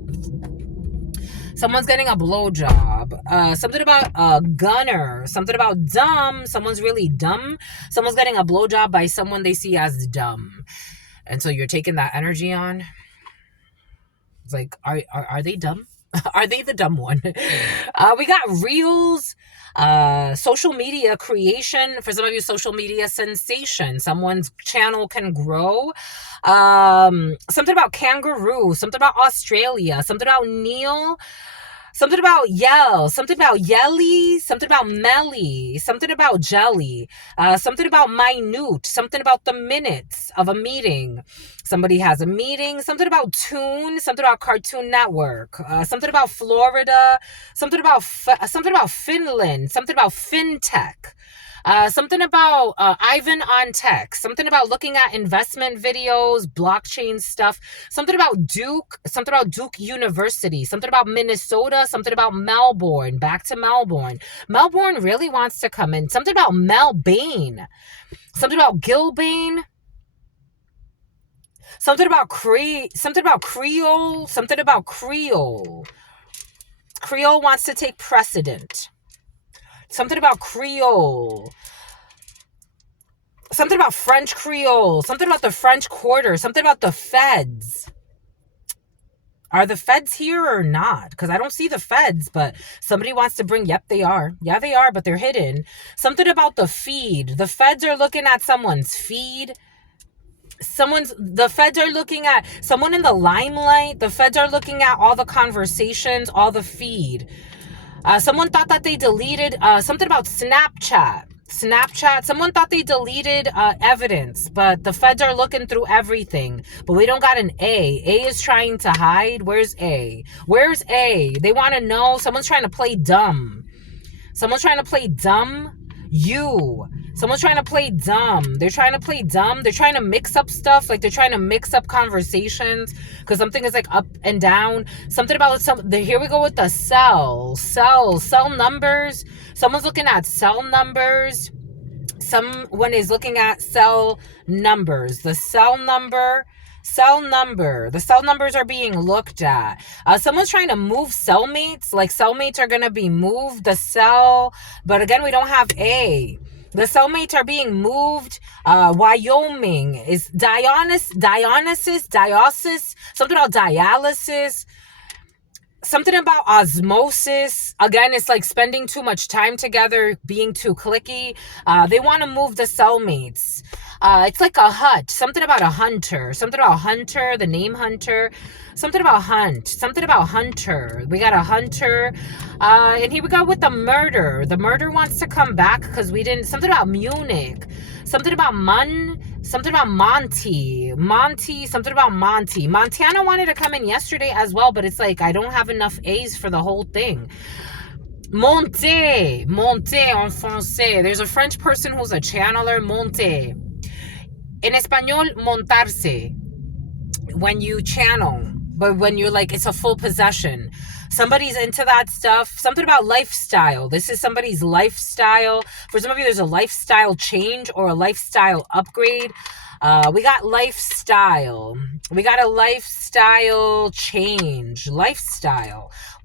Someone's getting a blowjob. Something about a gunner. Something about dumb. Someone's really dumb. Someone's getting a blowjob by someone they see as dumb. And so you're taking that energy on. It's like, are they dumb? Are they the dumb one? We got reels. Social media creation. For some of you, social media sensation. Someone's channel can grow. Something about kangaroo. Something about Australia. Something about Neil. Something about yell, something about yelly, something about melly, something about jelly, something about minute, something about the minutes of a meeting. Somebody has a meeting, something about tune, something about Cartoon Network, something about Florida, something about Finland, something about fintech. Something about Ivan on tech, something about looking at investment videos, blockchain stuff, something about Duke University, something about Minnesota, something about Melbourne, back to Melbourne. Melbourne really wants to come in. Something about Melbane, something about Gilbane, something about Creole, something about Creole. Creole wants to take precedent. Something about Creole. Something about French Creole. Something about the French Quarter. Something about the feds. Are the feds here or not? Because I don't see the feds, but somebody wants to bring, yep, they are. Yeah, they are, but they're hidden. Something about the feed. The feds are looking at someone's feed. The feds are looking at someone in the limelight. The feds are looking at all the conversations, all the feed. Someone thought that they deleted something about Snapchat. Someone thought they deleted evidence, but the feds are looking through everything. But we don't got an A. A is trying to hide. Where's A? Where's A? They want to know. Someone's trying to play dumb. Someone's trying to play dumb. Someone's trying to play dumb. They're trying to play dumb. They're trying to mix up stuff. Like they're trying to mix up conversations because something is like up and down. Something about here we go with the cell numbers. Someone's looking at cell numbers. Someone is looking at cell numbers. The cell numbers are being looked at. Someone's trying to move cellmates. Like cellmates are going to be moved. But again, we don't have A. The cellmates are being moved. Wyoming is dionysus, something about dialysis. Something about osmosis. Again, it's like spending too much time together, being too cliquey. They want to move the cellmates. It's like a hut. Something about a hunter. Something about hunter, the name hunter. Something about hunt. Something about hunter. We got a hunter. And here we go with the murder. The murder wants to come back because we didn't. Something about Munich. Something about something about Monty, something about Monty. Montana wanted to come in yesterday as well, but it's like I don't have enough A's for the whole thing. Monte en français. There's a French person who's a channeler, monte. En español, montarse. When you channel, but when you're like, it's a full possession. Somebody's into that stuff. Something about lifestyle. This is somebody's lifestyle. For some of you, there's a lifestyle change or a lifestyle upgrade. We got lifestyle. We got a lifestyle change.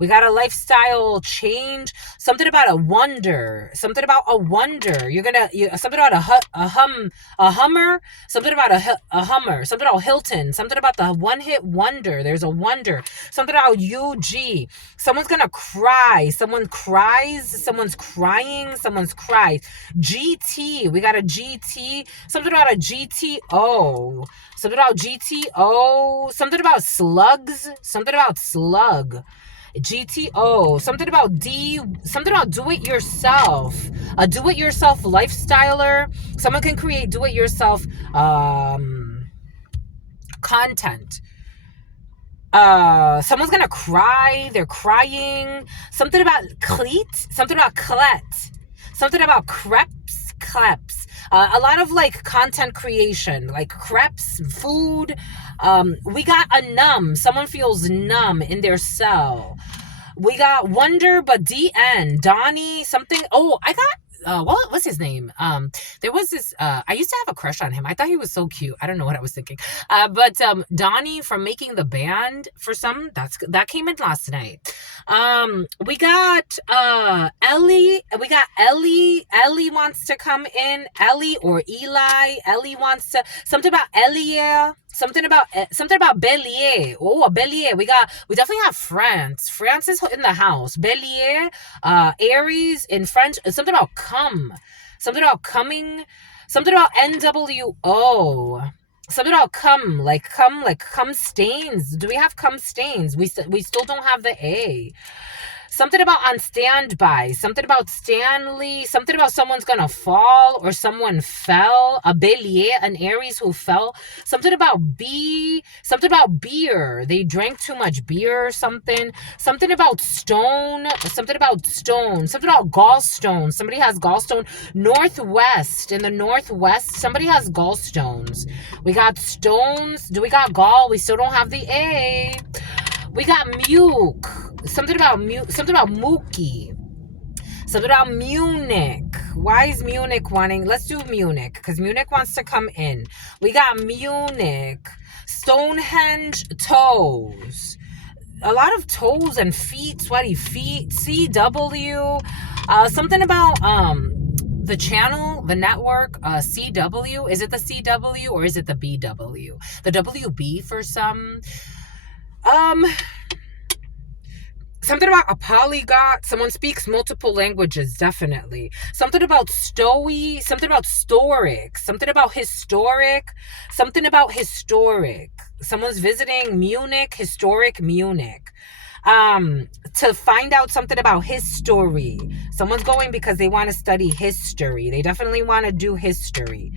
We got a lifestyle change. Something about a wonder. Something about a wonder. Something about a Hummer. Something about a Hummer. Something about Hilton. Something about the one-hit wonder. There's a wonder. Something about UG. Someone's gonna cry. Someone cries. Someone's crying. Someone's cries. GT. We got a GT. Something about a GTO. Something about GTO. Something about slugs. Something about slug. GTO. Something about something about do-it-yourself. A do-it-yourself lifestyler. Someone can create do-it-yourself content. Someone's gonna cry. They're crying. Something about cleat. Something about clet. Something about crepes. A lot of like content creation, like crepes, food. We got a numb. Someone feels numb in their cell. We got wonder, but DN, Donnie, something. Oh, I got. What's his name? There was this, I used to have a crush on him. I thought he was so cute. I don't know what I was thinking. But Donnie from Making the Band, that came in last night. We got, Ellie wants to come in. Ellie or Eli. Ellie wants to, something about Elia. Something about Bélier. Oh, a Bélier. We definitely have France. France is in the house. Bélier, Aries in French. Something about come. Something about coming. Something about NWO. Something about come stains. Do we have come stains? We still don't have the A. Something about on standby. Something about Stanley. Something about someone's gonna fall or someone fell. A Bélier, an Aries who fell. Something about Something about beer. They drank too much beer or something. Something about stone. Something about stone. Something about gallstone. Somebody has gallstone. Northwest. In the Northwest, somebody has gallstones. We got stones. Do we got gall? We still don't have the A. We got Muke. Something about Mookie. Something about Munich. Why is Munich wanting? Let's do Munich because Munich wants to come in. We got Munich. Stonehenge, toes. A lot of toes and feet, sweaty feet. CW. Something about the channel, the network, CW. Is it the CW or is it the BW? The WB for some. Um, Something about a polyglot. Someone speaks multiple languages, definitely. Something about stowy. Something about historic. Something about historic. Something about historic. Someone's visiting Munich, historic Munich. To find out something about history. Someone's going because they want to study history. They definitely want to do history.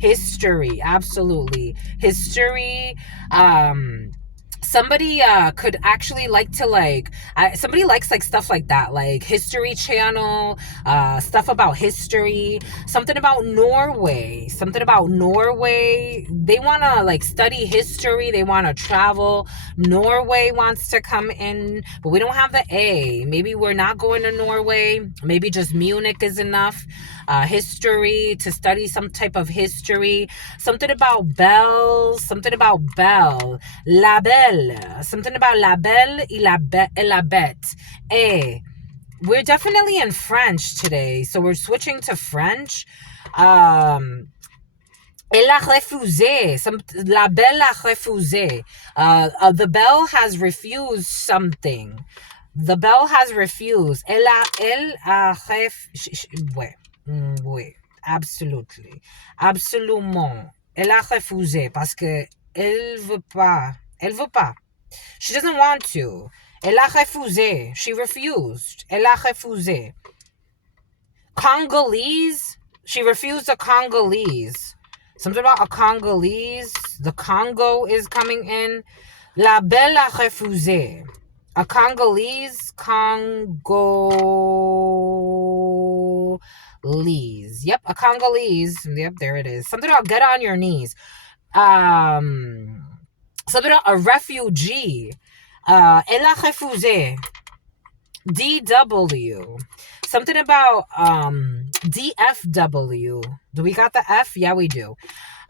History, absolutely. History. Somebody could actually like to somebody likes like stuff like that, like History Channel, stuff about history, something about Norway, they want to like study history, they want to travel. Norway wants to come in, but we don't have the A. Maybe we're not going to Norway, maybe just Munich is enough. History, to study some type of history. Something about bells, la belle, something about la belle et la bête. We're definitely in French today, so we're switching to French. Elle a refusé. La belle a refusé. The bell has refused something. The bell has refused. Elle a ouais. Oui, absolutely. Absolument. Elle a refusé parce que elle veut pas. Elle veut pas. She doesn't want to. Elle a refusé. She refused. Elle a refusé. Congolese. She refused a Congolese. Something about a Congolese. The Congo is coming in. La belle a refusé. A Congolese. Congolese. Yep, a Congolese. Yep, there it is. Something about get on your knees. Something about a refugee. Elle a refusé. DW. Something about DFW. Do we got the F? Yeah, we do.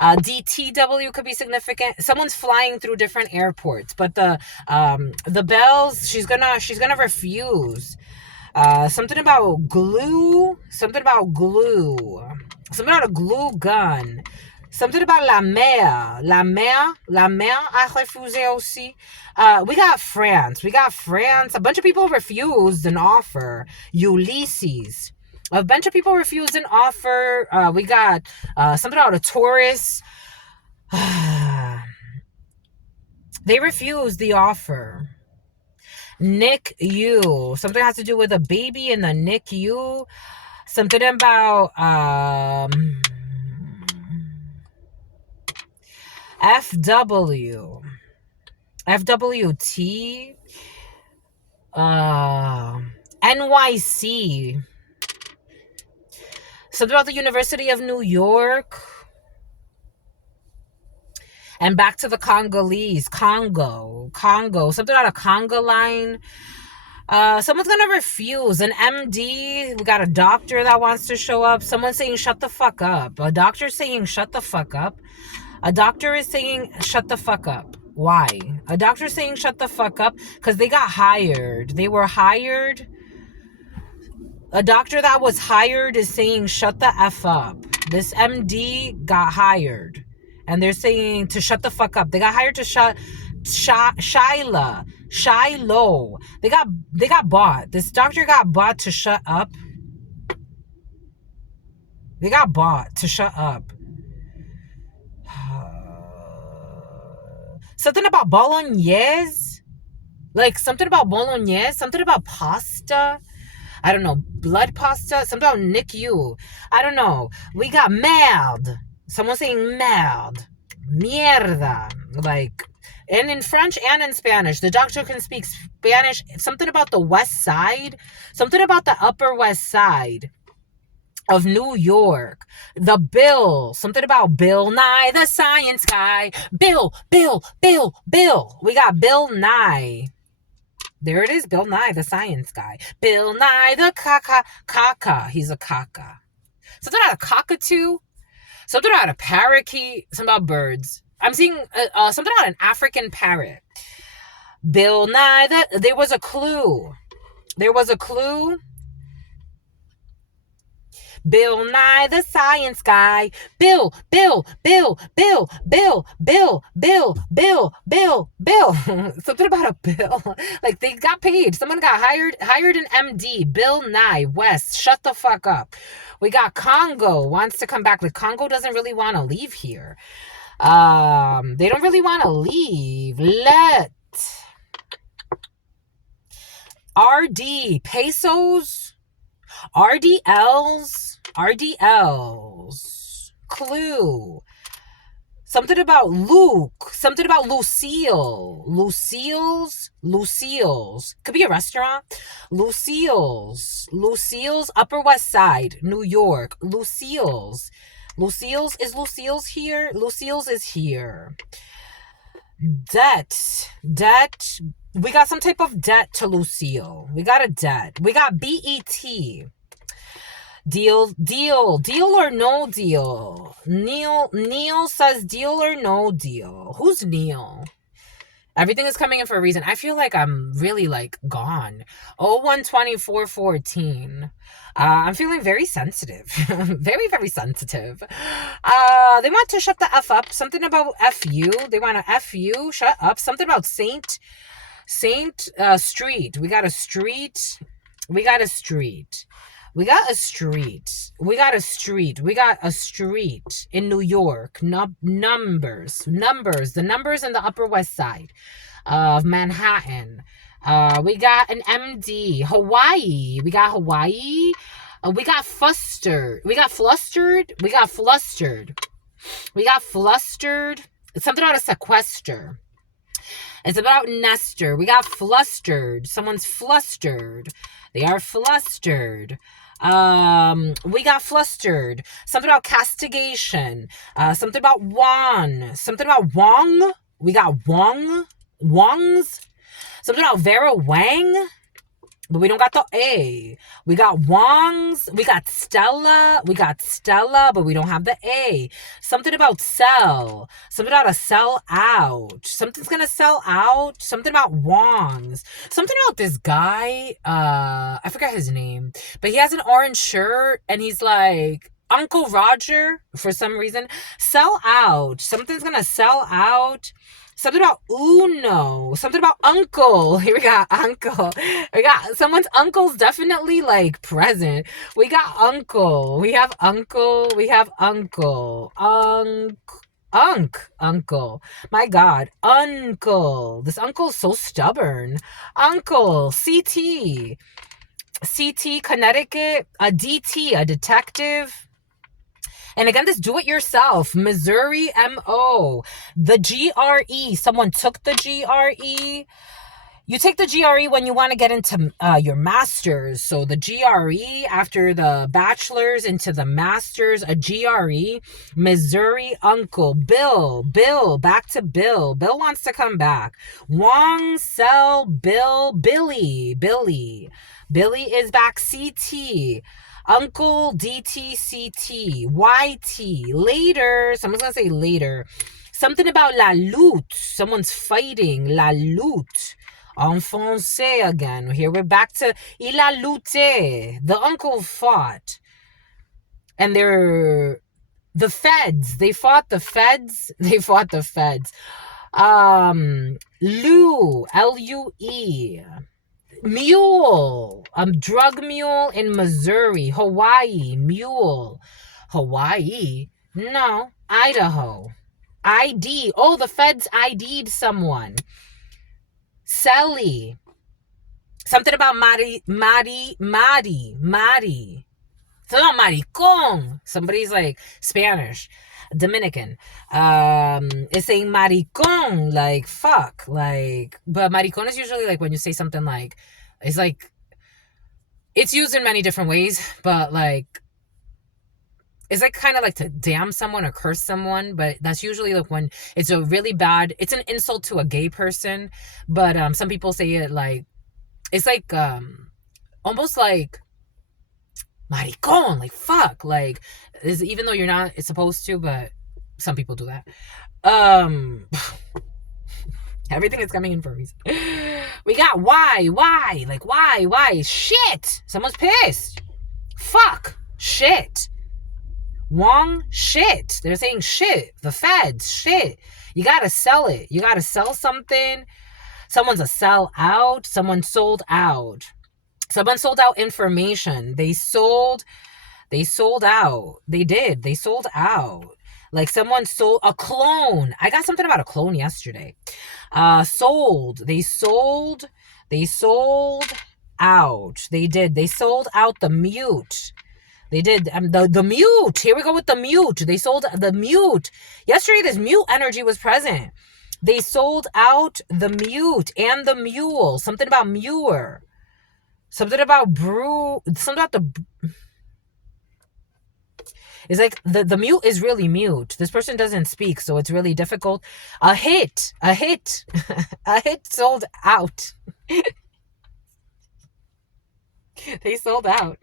DTW could be significant. Someone's flying through different airports, but the bells, she's gonna refuse. Something about glue. Something about a glue gun. Something about la mer a refusé aussi. We got France. A bunch of people refused an offer. Ulysses. A bunch of people refused an offer. We got something about a tourist. They refused the offer. NICU. Something has to do with a baby in the NICU. Something about FW. FWT. NYC. Something about the University of New York. And back to the Congolese. Congo. Something about a Congo line. Someone's gonna refuse. An MD. We got a doctor that wants to show up. Someone's saying shut the fuck up. A doctor's saying shut the fuck up. A doctor is saying shut the fuck up. Why? A doctor's saying shut the fuck up because they got hired. They were hired. A doctor that was hired is saying shut the F up. This MD got hired. And they're saying to shut the fuck up. They got hired to Shiloh. They got bought. This doctor got bought to shut up. They got bought to shut up. Something about bolognese? Like something about bolognese? Something about pasta? I don't know. Blood pasta? Something about NICU. I don't know. We got merde. Someone saying merde. Mierda. Like, and in French and in Spanish. The doctor can speak Spanish. Something about the west side. Something about the upper west side of New York. The Bill. Something about Bill Nye, the science guy. Bill. We got Bill Nye. There it is. Bill Nye, the science guy. Bill Nye, the caca. He's a caca. Something about a cockatoo. Something about a parakeet. Something about birds. I'm seeing something about an African parrot. Bill Nye, there was a clue. Bill Nye the Science Guy. Bill, Bill, Bill, Bill, Bill, Bill, Bill, Bill, Bill, Bill. Something about a bill. Like they got paid. Someone got hired an MD. Bill Nye West. Shut the fuck up. We got Congo wants to come back. Like Congo doesn't really want to leave here. They don't really want to leave. Let RD pesos. RDLs. Clue. Something about Luke. Something about Lucille. Lucille's. Could be a restaurant. Lucille's. Upper West Side, New York. Lucille's. Is Lucille's here? Lucille's is here. Debt. We got some type of debt to Lucille. We got a debt. We got BET. Deal or no deal. Neil says deal or no deal. Who's Neil? Everything is coming in for a reason. I feel like I'm really like gone. 012414. I'm feeling very sensitive. Very, very sensitive. They want to shut the F up. Something about F you. They want to F you. Shut up. Something about Saint Street. We got a street. We got a street in New York. Numbers. The numbers in the Upper West Side of Manhattan. We got an MD. Hawaii. We got Hawaii. We got flustered. It's something about a sequester. It's about Nestor. We got flustered. Someone's flustered. They are flustered. We got flustered. Something about castigation. Something about Juan. Something about Wong. We got Wongs. Something about Vera Wang. But we don't got the A. We got Wongs. We got Stella, but we don't have the A. Something about sell. Something about a sell out. Something's gonna sell out. Something about Wongs. Something about this guy. I forgot his name. But he has an orange shirt and he's like Uncle Roger for some reason. Sell out. Something's gonna sell out. Something about Uno. Something about uncle. Here we got uncle. We got someone's uncle's definitely like present. We got uncle. We have uncle. Uncle. My God. Uncle. This uncle's so stubborn. Uncle. CT, Connecticut. A DT, a detective. And again, this do-it-yourself, Missouri MO, the GRE. Someone took the GRE. You take the GRE when you want to get into your master's. So the GRE after the bachelor's into the master's, a GRE, Missouri uncle, Bill, back to Bill. Bill wants to come back. Wong, Sell, Bill, Billy is back, CT. Uncle DTCT YT later. Someone's gonna say later. Something about la lutte. Someone's fighting. La lutte. En français again. Here we're back to il a lutté. The uncle fought. And they're the feds. They fought the feds. Lue. Lue. Mule, drug mule in Missouri. Hawaii, mule. Hawaii? No, Idaho. ID. Oh, the feds ID'd someone. Selly. Something about Mari. Something about maricón. Somebody's like Spanish. Dominican. Is saying maricón, like fuck, like, but maricón is usually like when you say something like, it's like, it's used in many different ways, but like, it's like kind of like to damn someone or curse someone, but that's usually like when it's a really bad, it's an insult to a gay person, but some people say it like, it's like almost like maricón, like fuck, like, is, even though you're not, it's supposed to, but some people do that. Everything is coming in for a reason. We got why, like why, shit, someone's pissed, fuck, Shit. Wong, shit. They're saying shit. The feds, shit. You gotta sell it. You gotta sell something. Someone's a sell out. Someone sold out. Someone sold out information. They sold out. They did. They sold out. Like someone sold a clone. I got something about a clone yesterday. Sold. They sold out. They did. They sold out the mute. They did. The mute. Here we go with the mute. They sold the mute. Yesterday, this mute energy was present. They sold out the mute and the mule. Something about Muir. Something about brew. Something about the... It's like the mute is really mute. This person doesn't speak, so it's really difficult. A hit. A hit sold out. They sold out.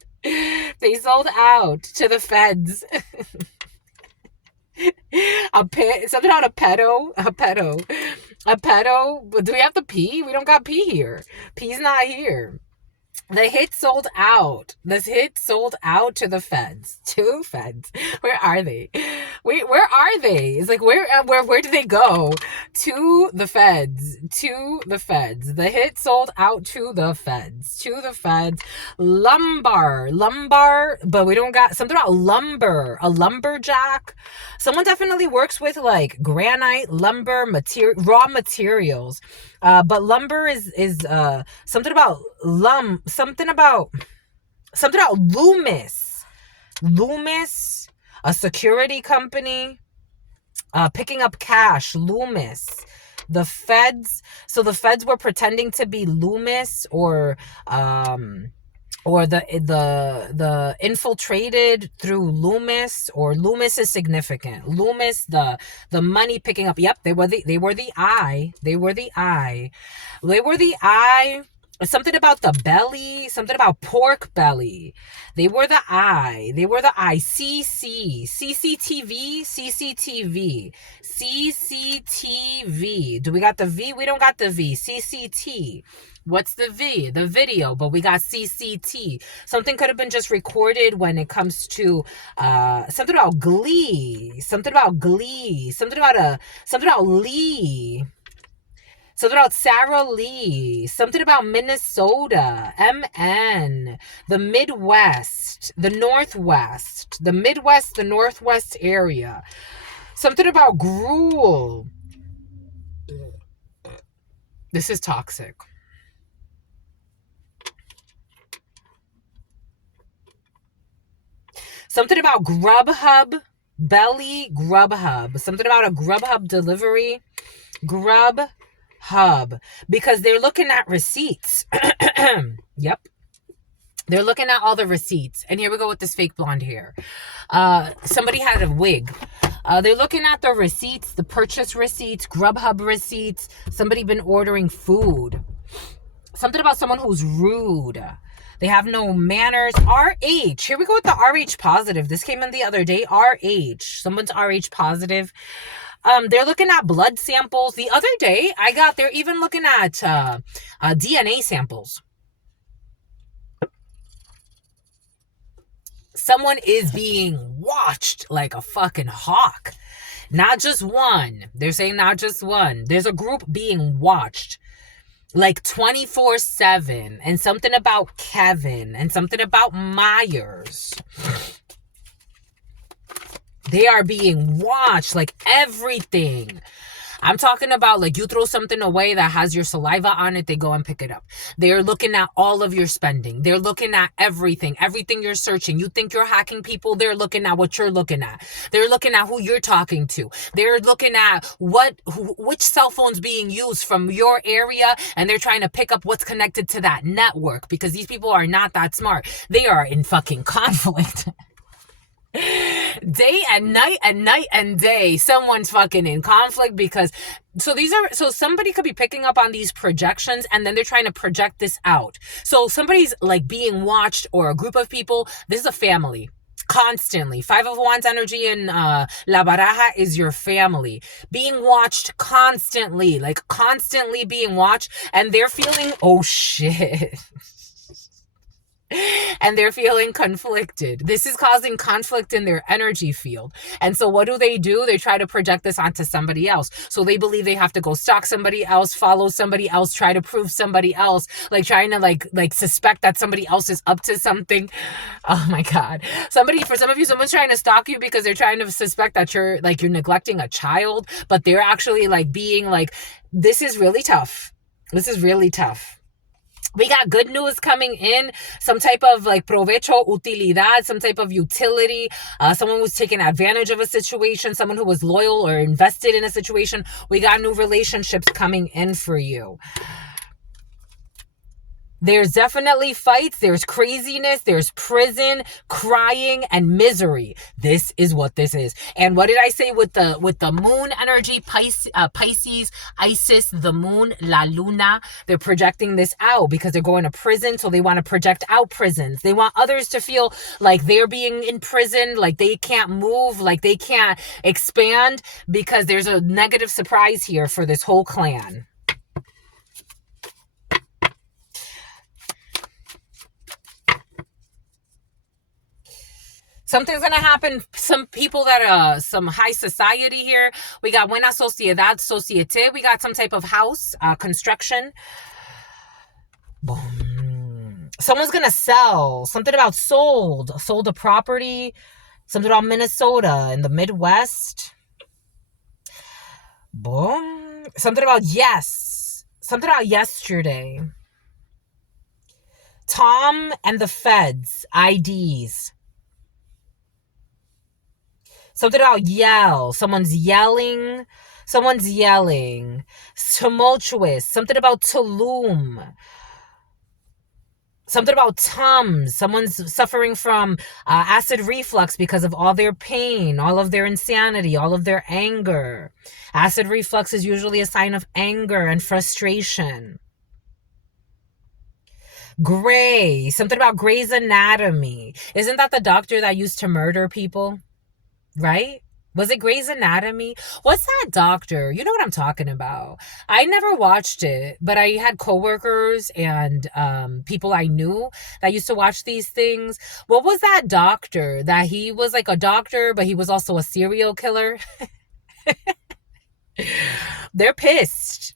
They sold out to the feds. Something about a pedo. Do we have the P? We don't got P here. P's not here. The hit sold out. This hit sold out to the feds. To feds. Where are they? Wait, where are they? It's like, where did they go? To the feds. To the feds. The hit sold out to the feds. To the feds. Lumbar. But we don't got something about lumber. A lumberjack. Someone definitely works with like granite, lumber, raw materials. But lumber is something about something about Loomis, a security company, picking up cash, Loomis, the feds. So the feds were pretending to be Loomis or the infiltrated through Loomis, or Loomis is significant. Loomis, the money picking up. Yep, they were the eye. Something about the belly, something about pork belly. They were the eye. CCTV. Do we got the V? We don't got the V. CCT. What's the V? The video, but we got CCT. Something could have been just recorded when it comes to something about Glee. Something about Lee. Something about Sarah Lee, something about Minnesota, MN, the Midwest, the Northwest, the Midwest, the Northwest area, something about gruel. This is toxic. Something about Grubhub, belly, Grubhub, something about a Grubhub delivery, Grubhub, because they're looking at receipts. Yep. They're looking at all the receipts. And here we go with this fake blonde hair. Somebody had a wig. They're looking at the receipts, the purchase receipts, Grubhub receipts. Somebody been ordering food. Something about someone who's rude. They have no manners. RH. Here we go with the RH positive. This came in the other day. RH. Someone's RH positive. They're looking at blood samples. The other day, they're even looking at DNA samples. Someone is being watched like a fucking hawk. Not just one. They're saying not just one. There's a group being watched like 24/7. And something about Kevin. And something about Myers. They are being watched, like everything. I'm talking about like you throw something away that has your saliva on it, they go and pick it up. They're looking at all of your spending. They're looking at everything you're searching. You think you're hacking people, they're looking at what you're looking at. They're looking at who you're talking to. They're looking at which cell phone's being used from your area, and they're trying to pick up what's connected to that network, because these people are not that smart. They are in fucking conflict. Day and night and day, someone's fucking in conflict, because so somebody could be picking up on these projections, and then they're trying to project this out. So somebody's like being watched, or a group of people. This is a family. Constantly. 5 of Wands energy in La Baraja is your family. Being watched constantly. Like constantly being watched, and they're feeling, oh shit. and they're feeling conflicted. This is causing conflict in their energy field. And so what do? They try to project this onto somebody else. So they believe they have to go stalk somebody else, follow somebody else, try to prove somebody else, like trying to like suspect that somebody else is up to something. Oh my God. For some of you, someone's trying to stalk you because they're trying to suspect that you're neglecting a child, but they're actually like being like, this is really tough. This is really tough. We got good news coming in, some type of like provecho, utilidad, some type of utility, someone who's taking advantage of a situation, someone who was loyal or invested in a situation. We got new relationships coming in for you. There's definitely fights, there's craziness, there's prison, crying, and misery. This is what this is. And what did I say with the moon energy, Pisces, Isis, the moon, La Luna? They're projecting this out because they're going to prison, so they want to project out prisons. They want others to feel like they're being in prison, like they can't move, like they can't expand, because there's a negative surprise here for this whole clan. Something's going to happen. Some people that some high society here. We got buena sociedad, societe. We got some type of house, construction. Boom. Someone's going to sell. Something about sold a property. Something about Minnesota in the Midwest. Boom. Something about yes. Something about yesterday. Tom and the feds, IDs. Something about yell. Someone's yelling. Tumultuous. Something about Tulum. Something about Tums. Someone's suffering from acid reflux because of all their pain, all of their insanity, all of their anger. Acid reflux is usually a sign of anger and frustration. Gray. Something about Grey's Anatomy. Isn't that the doctor that used to murder people? Right? Was it Grey's Anatomy? What's that doctor? You know what I'm talking about. I never watched it, but I had coworkers and people I knew that used to watch these things. What was that doctor? That he was like a doctor, but he was also a serial killer? They're pissed.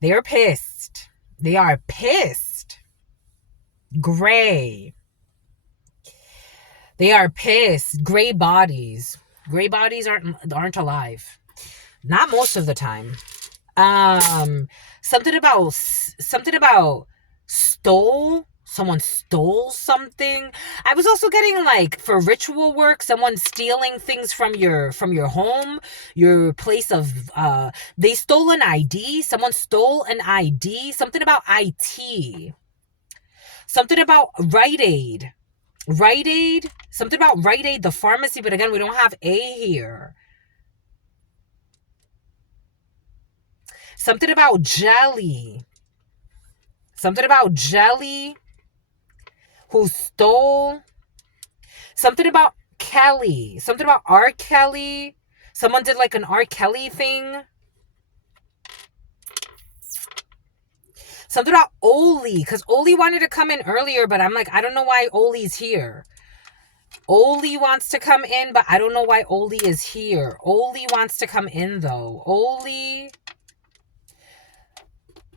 They are pissed. They are pissed. Gray. They are pissed. Gray bodies. Gray bodies aren't alive. Not most of the time. Something about stole. Someone stole something. I was also getting like for ritual work, someone stealing things from your home, your place of they stole an ID. Someone stole an ID. Something about IT. Something about Rite Aid. Rite Aid, something about Rite Aid, the pharmacy, but again, we don't have A here. Something about jelly. Something about jelly. Who stole. Something about Kelly. Something about R. Kelly. Someone did like an R. Kelly thing. Something about Oli, because Oli wanted to come in earlier, but I'm like, I don't know why Oli's here. Oli wants to come in, but I don't know why Oli is here. Oli wants to come in, though. Oli.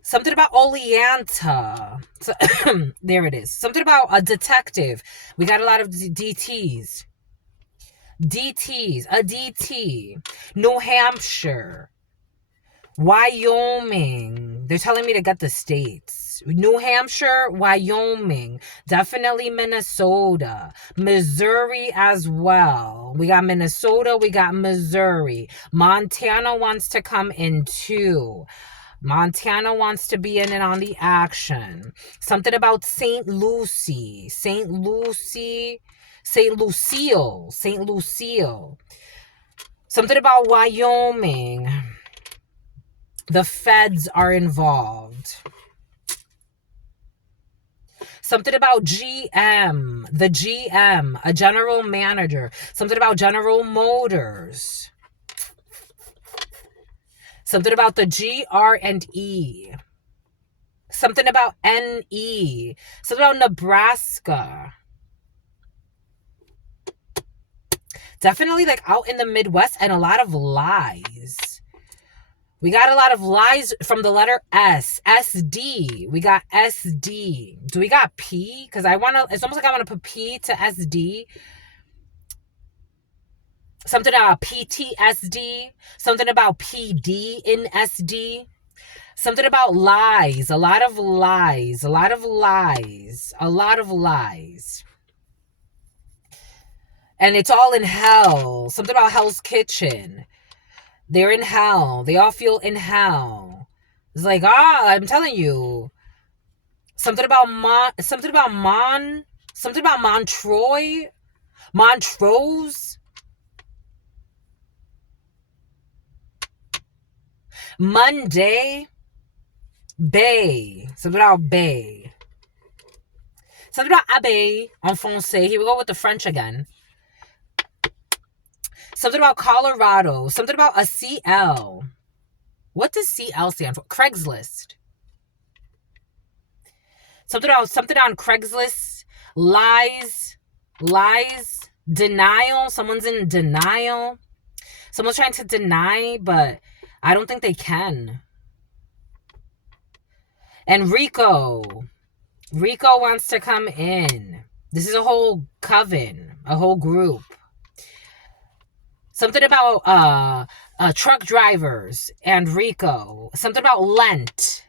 Something about Oleanta. So, there it is. Something about a detective. We got a lot of DTs. DTs. A DT. New Hampshire. Wyoming. They're telling me to get the states. New Hampshire, Wyoming. Definitely Minnesota. Missouri as well. We got Minnesota. We got Missouri. Montana wants to come in too. Montana wants to be in and on the action. Something about St. Lucie. St. Lucie. St. Lucille. St. Lucille. Something about Wyoming. The feds are involved. Something about GM. The GM. A general manager. Something about General Motors. Something about the GR&E. Something about NE. Something about Nebraska. Definitely like out in the Midwest, and a lot of lies. We got a lot of lies from the letter S. SD. We got SD. Do we got P? Because it's almost like I want to put P to SD. Something about PTSD. Something about PD in SD. Something about lies. A lot of lies. A lot of lies. A lot of lies. And it's all in hell. Something about Hell's Kitchen. They're in hell. They all feel in hell. It's like, I'm telling you. Something about Montreux. Montrose. Monday. Bay. Something about Bay. Something about Abbé en français. Here we go with the French again. Something about Colorado. Something about a CL. What does CL stand for? Craigslist. Something on Craigslist. Lies. Denial. Someone's in denial. Someone's trying to deny, but I don't think they can. And Rico wants to come in. This is a whole coven, a whole group. Something about truck drivers and Rico. Something about Lent.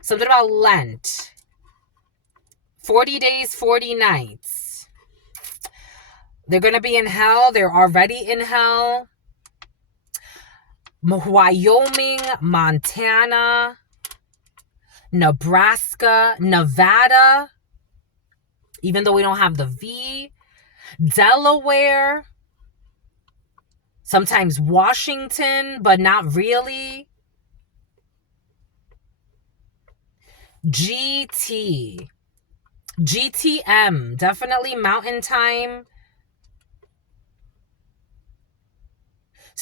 Something about Lent. 40 days, 40 nights. They're going to be in hell. They're already in hell. Wyoming, Montana, Nebraska, Nevada, even though we don't have the V, Delaware, sometimes Washington, but not really. GTM, definitely Mountain Time.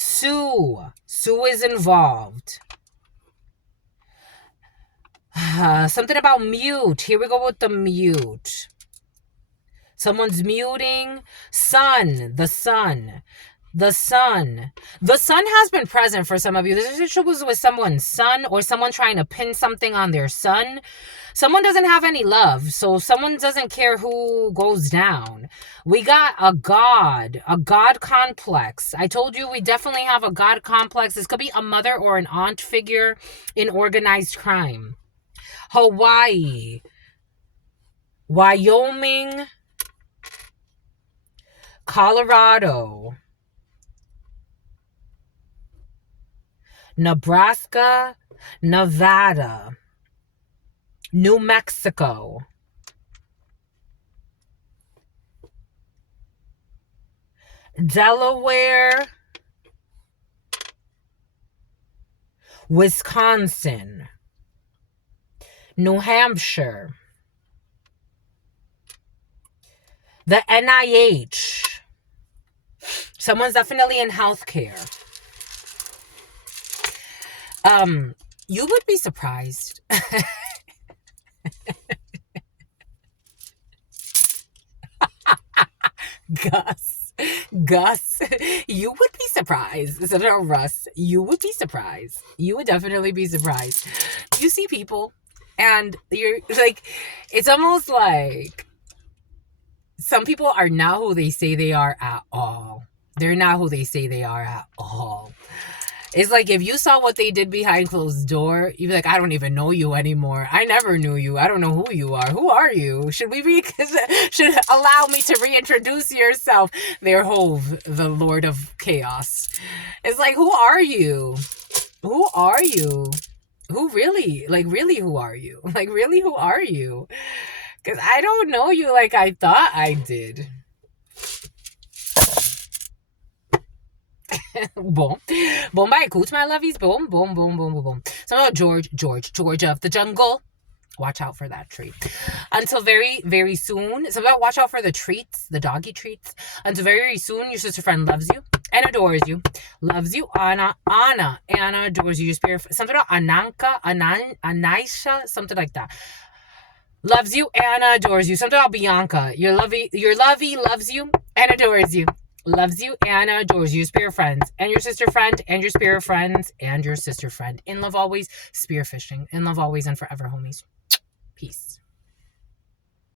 Sue is involved. Something about mute. Here we go with the mute. Someone's muting. The sun has been present for some of you. This issue was with someone's son, or someone trying to pin something on their son. Someone doesn't have any love, so someone doesn't care who goes down. We got a god complex. I told you we definitely have a god complex. This could be a mother or an aunt figure in organized crime. Hawaii, Wyoming, Colorado, Nebraska, Nevada, New Mexico, Delaware, Wisconsin, New Hampshire, the NIH. Someone's definitely in healthcare. You would be surprised. Gus, you would be surprised. Instead of Russ, you would be surprised. You would definitely be surprised. You see people, and you're like, it's almost like some people are not who they say they are at all. They're not who they say they are at all. It's like if you saw what they did behind closed door, you'd be like, I don't even know you anymore. I never knew you. I don't know who you are. Who are you? Should allow me to reintroduce yourself? There, Hove, the Lord of Chaos. It's like, who are you? Who are you? Who really? Like, really, who are you? Like, really, who are you? Because I don't know you like I thought I did. Boom. Boom, écoute, my lovies. Boom, boom, boom, boom, boom, boom. So about George of the jungle. Watch out for that treat. Until very, very soon. So watch out for the treats, the doggy treats. Until very, very soon, your sister friend loves you and adores you. Loves you, Anna. Anna adores you. Your spirit, something about Ananka, Anaisha, something like that. Loves you, Anna adores you. Something about Bianca. Your lovey loves you and adores you. Loves you, Anna adores you. Spirit friends and your sister friend and your spirit friends and your sister friend. In love always, spear fishing. In love always and forever, homies. Peace.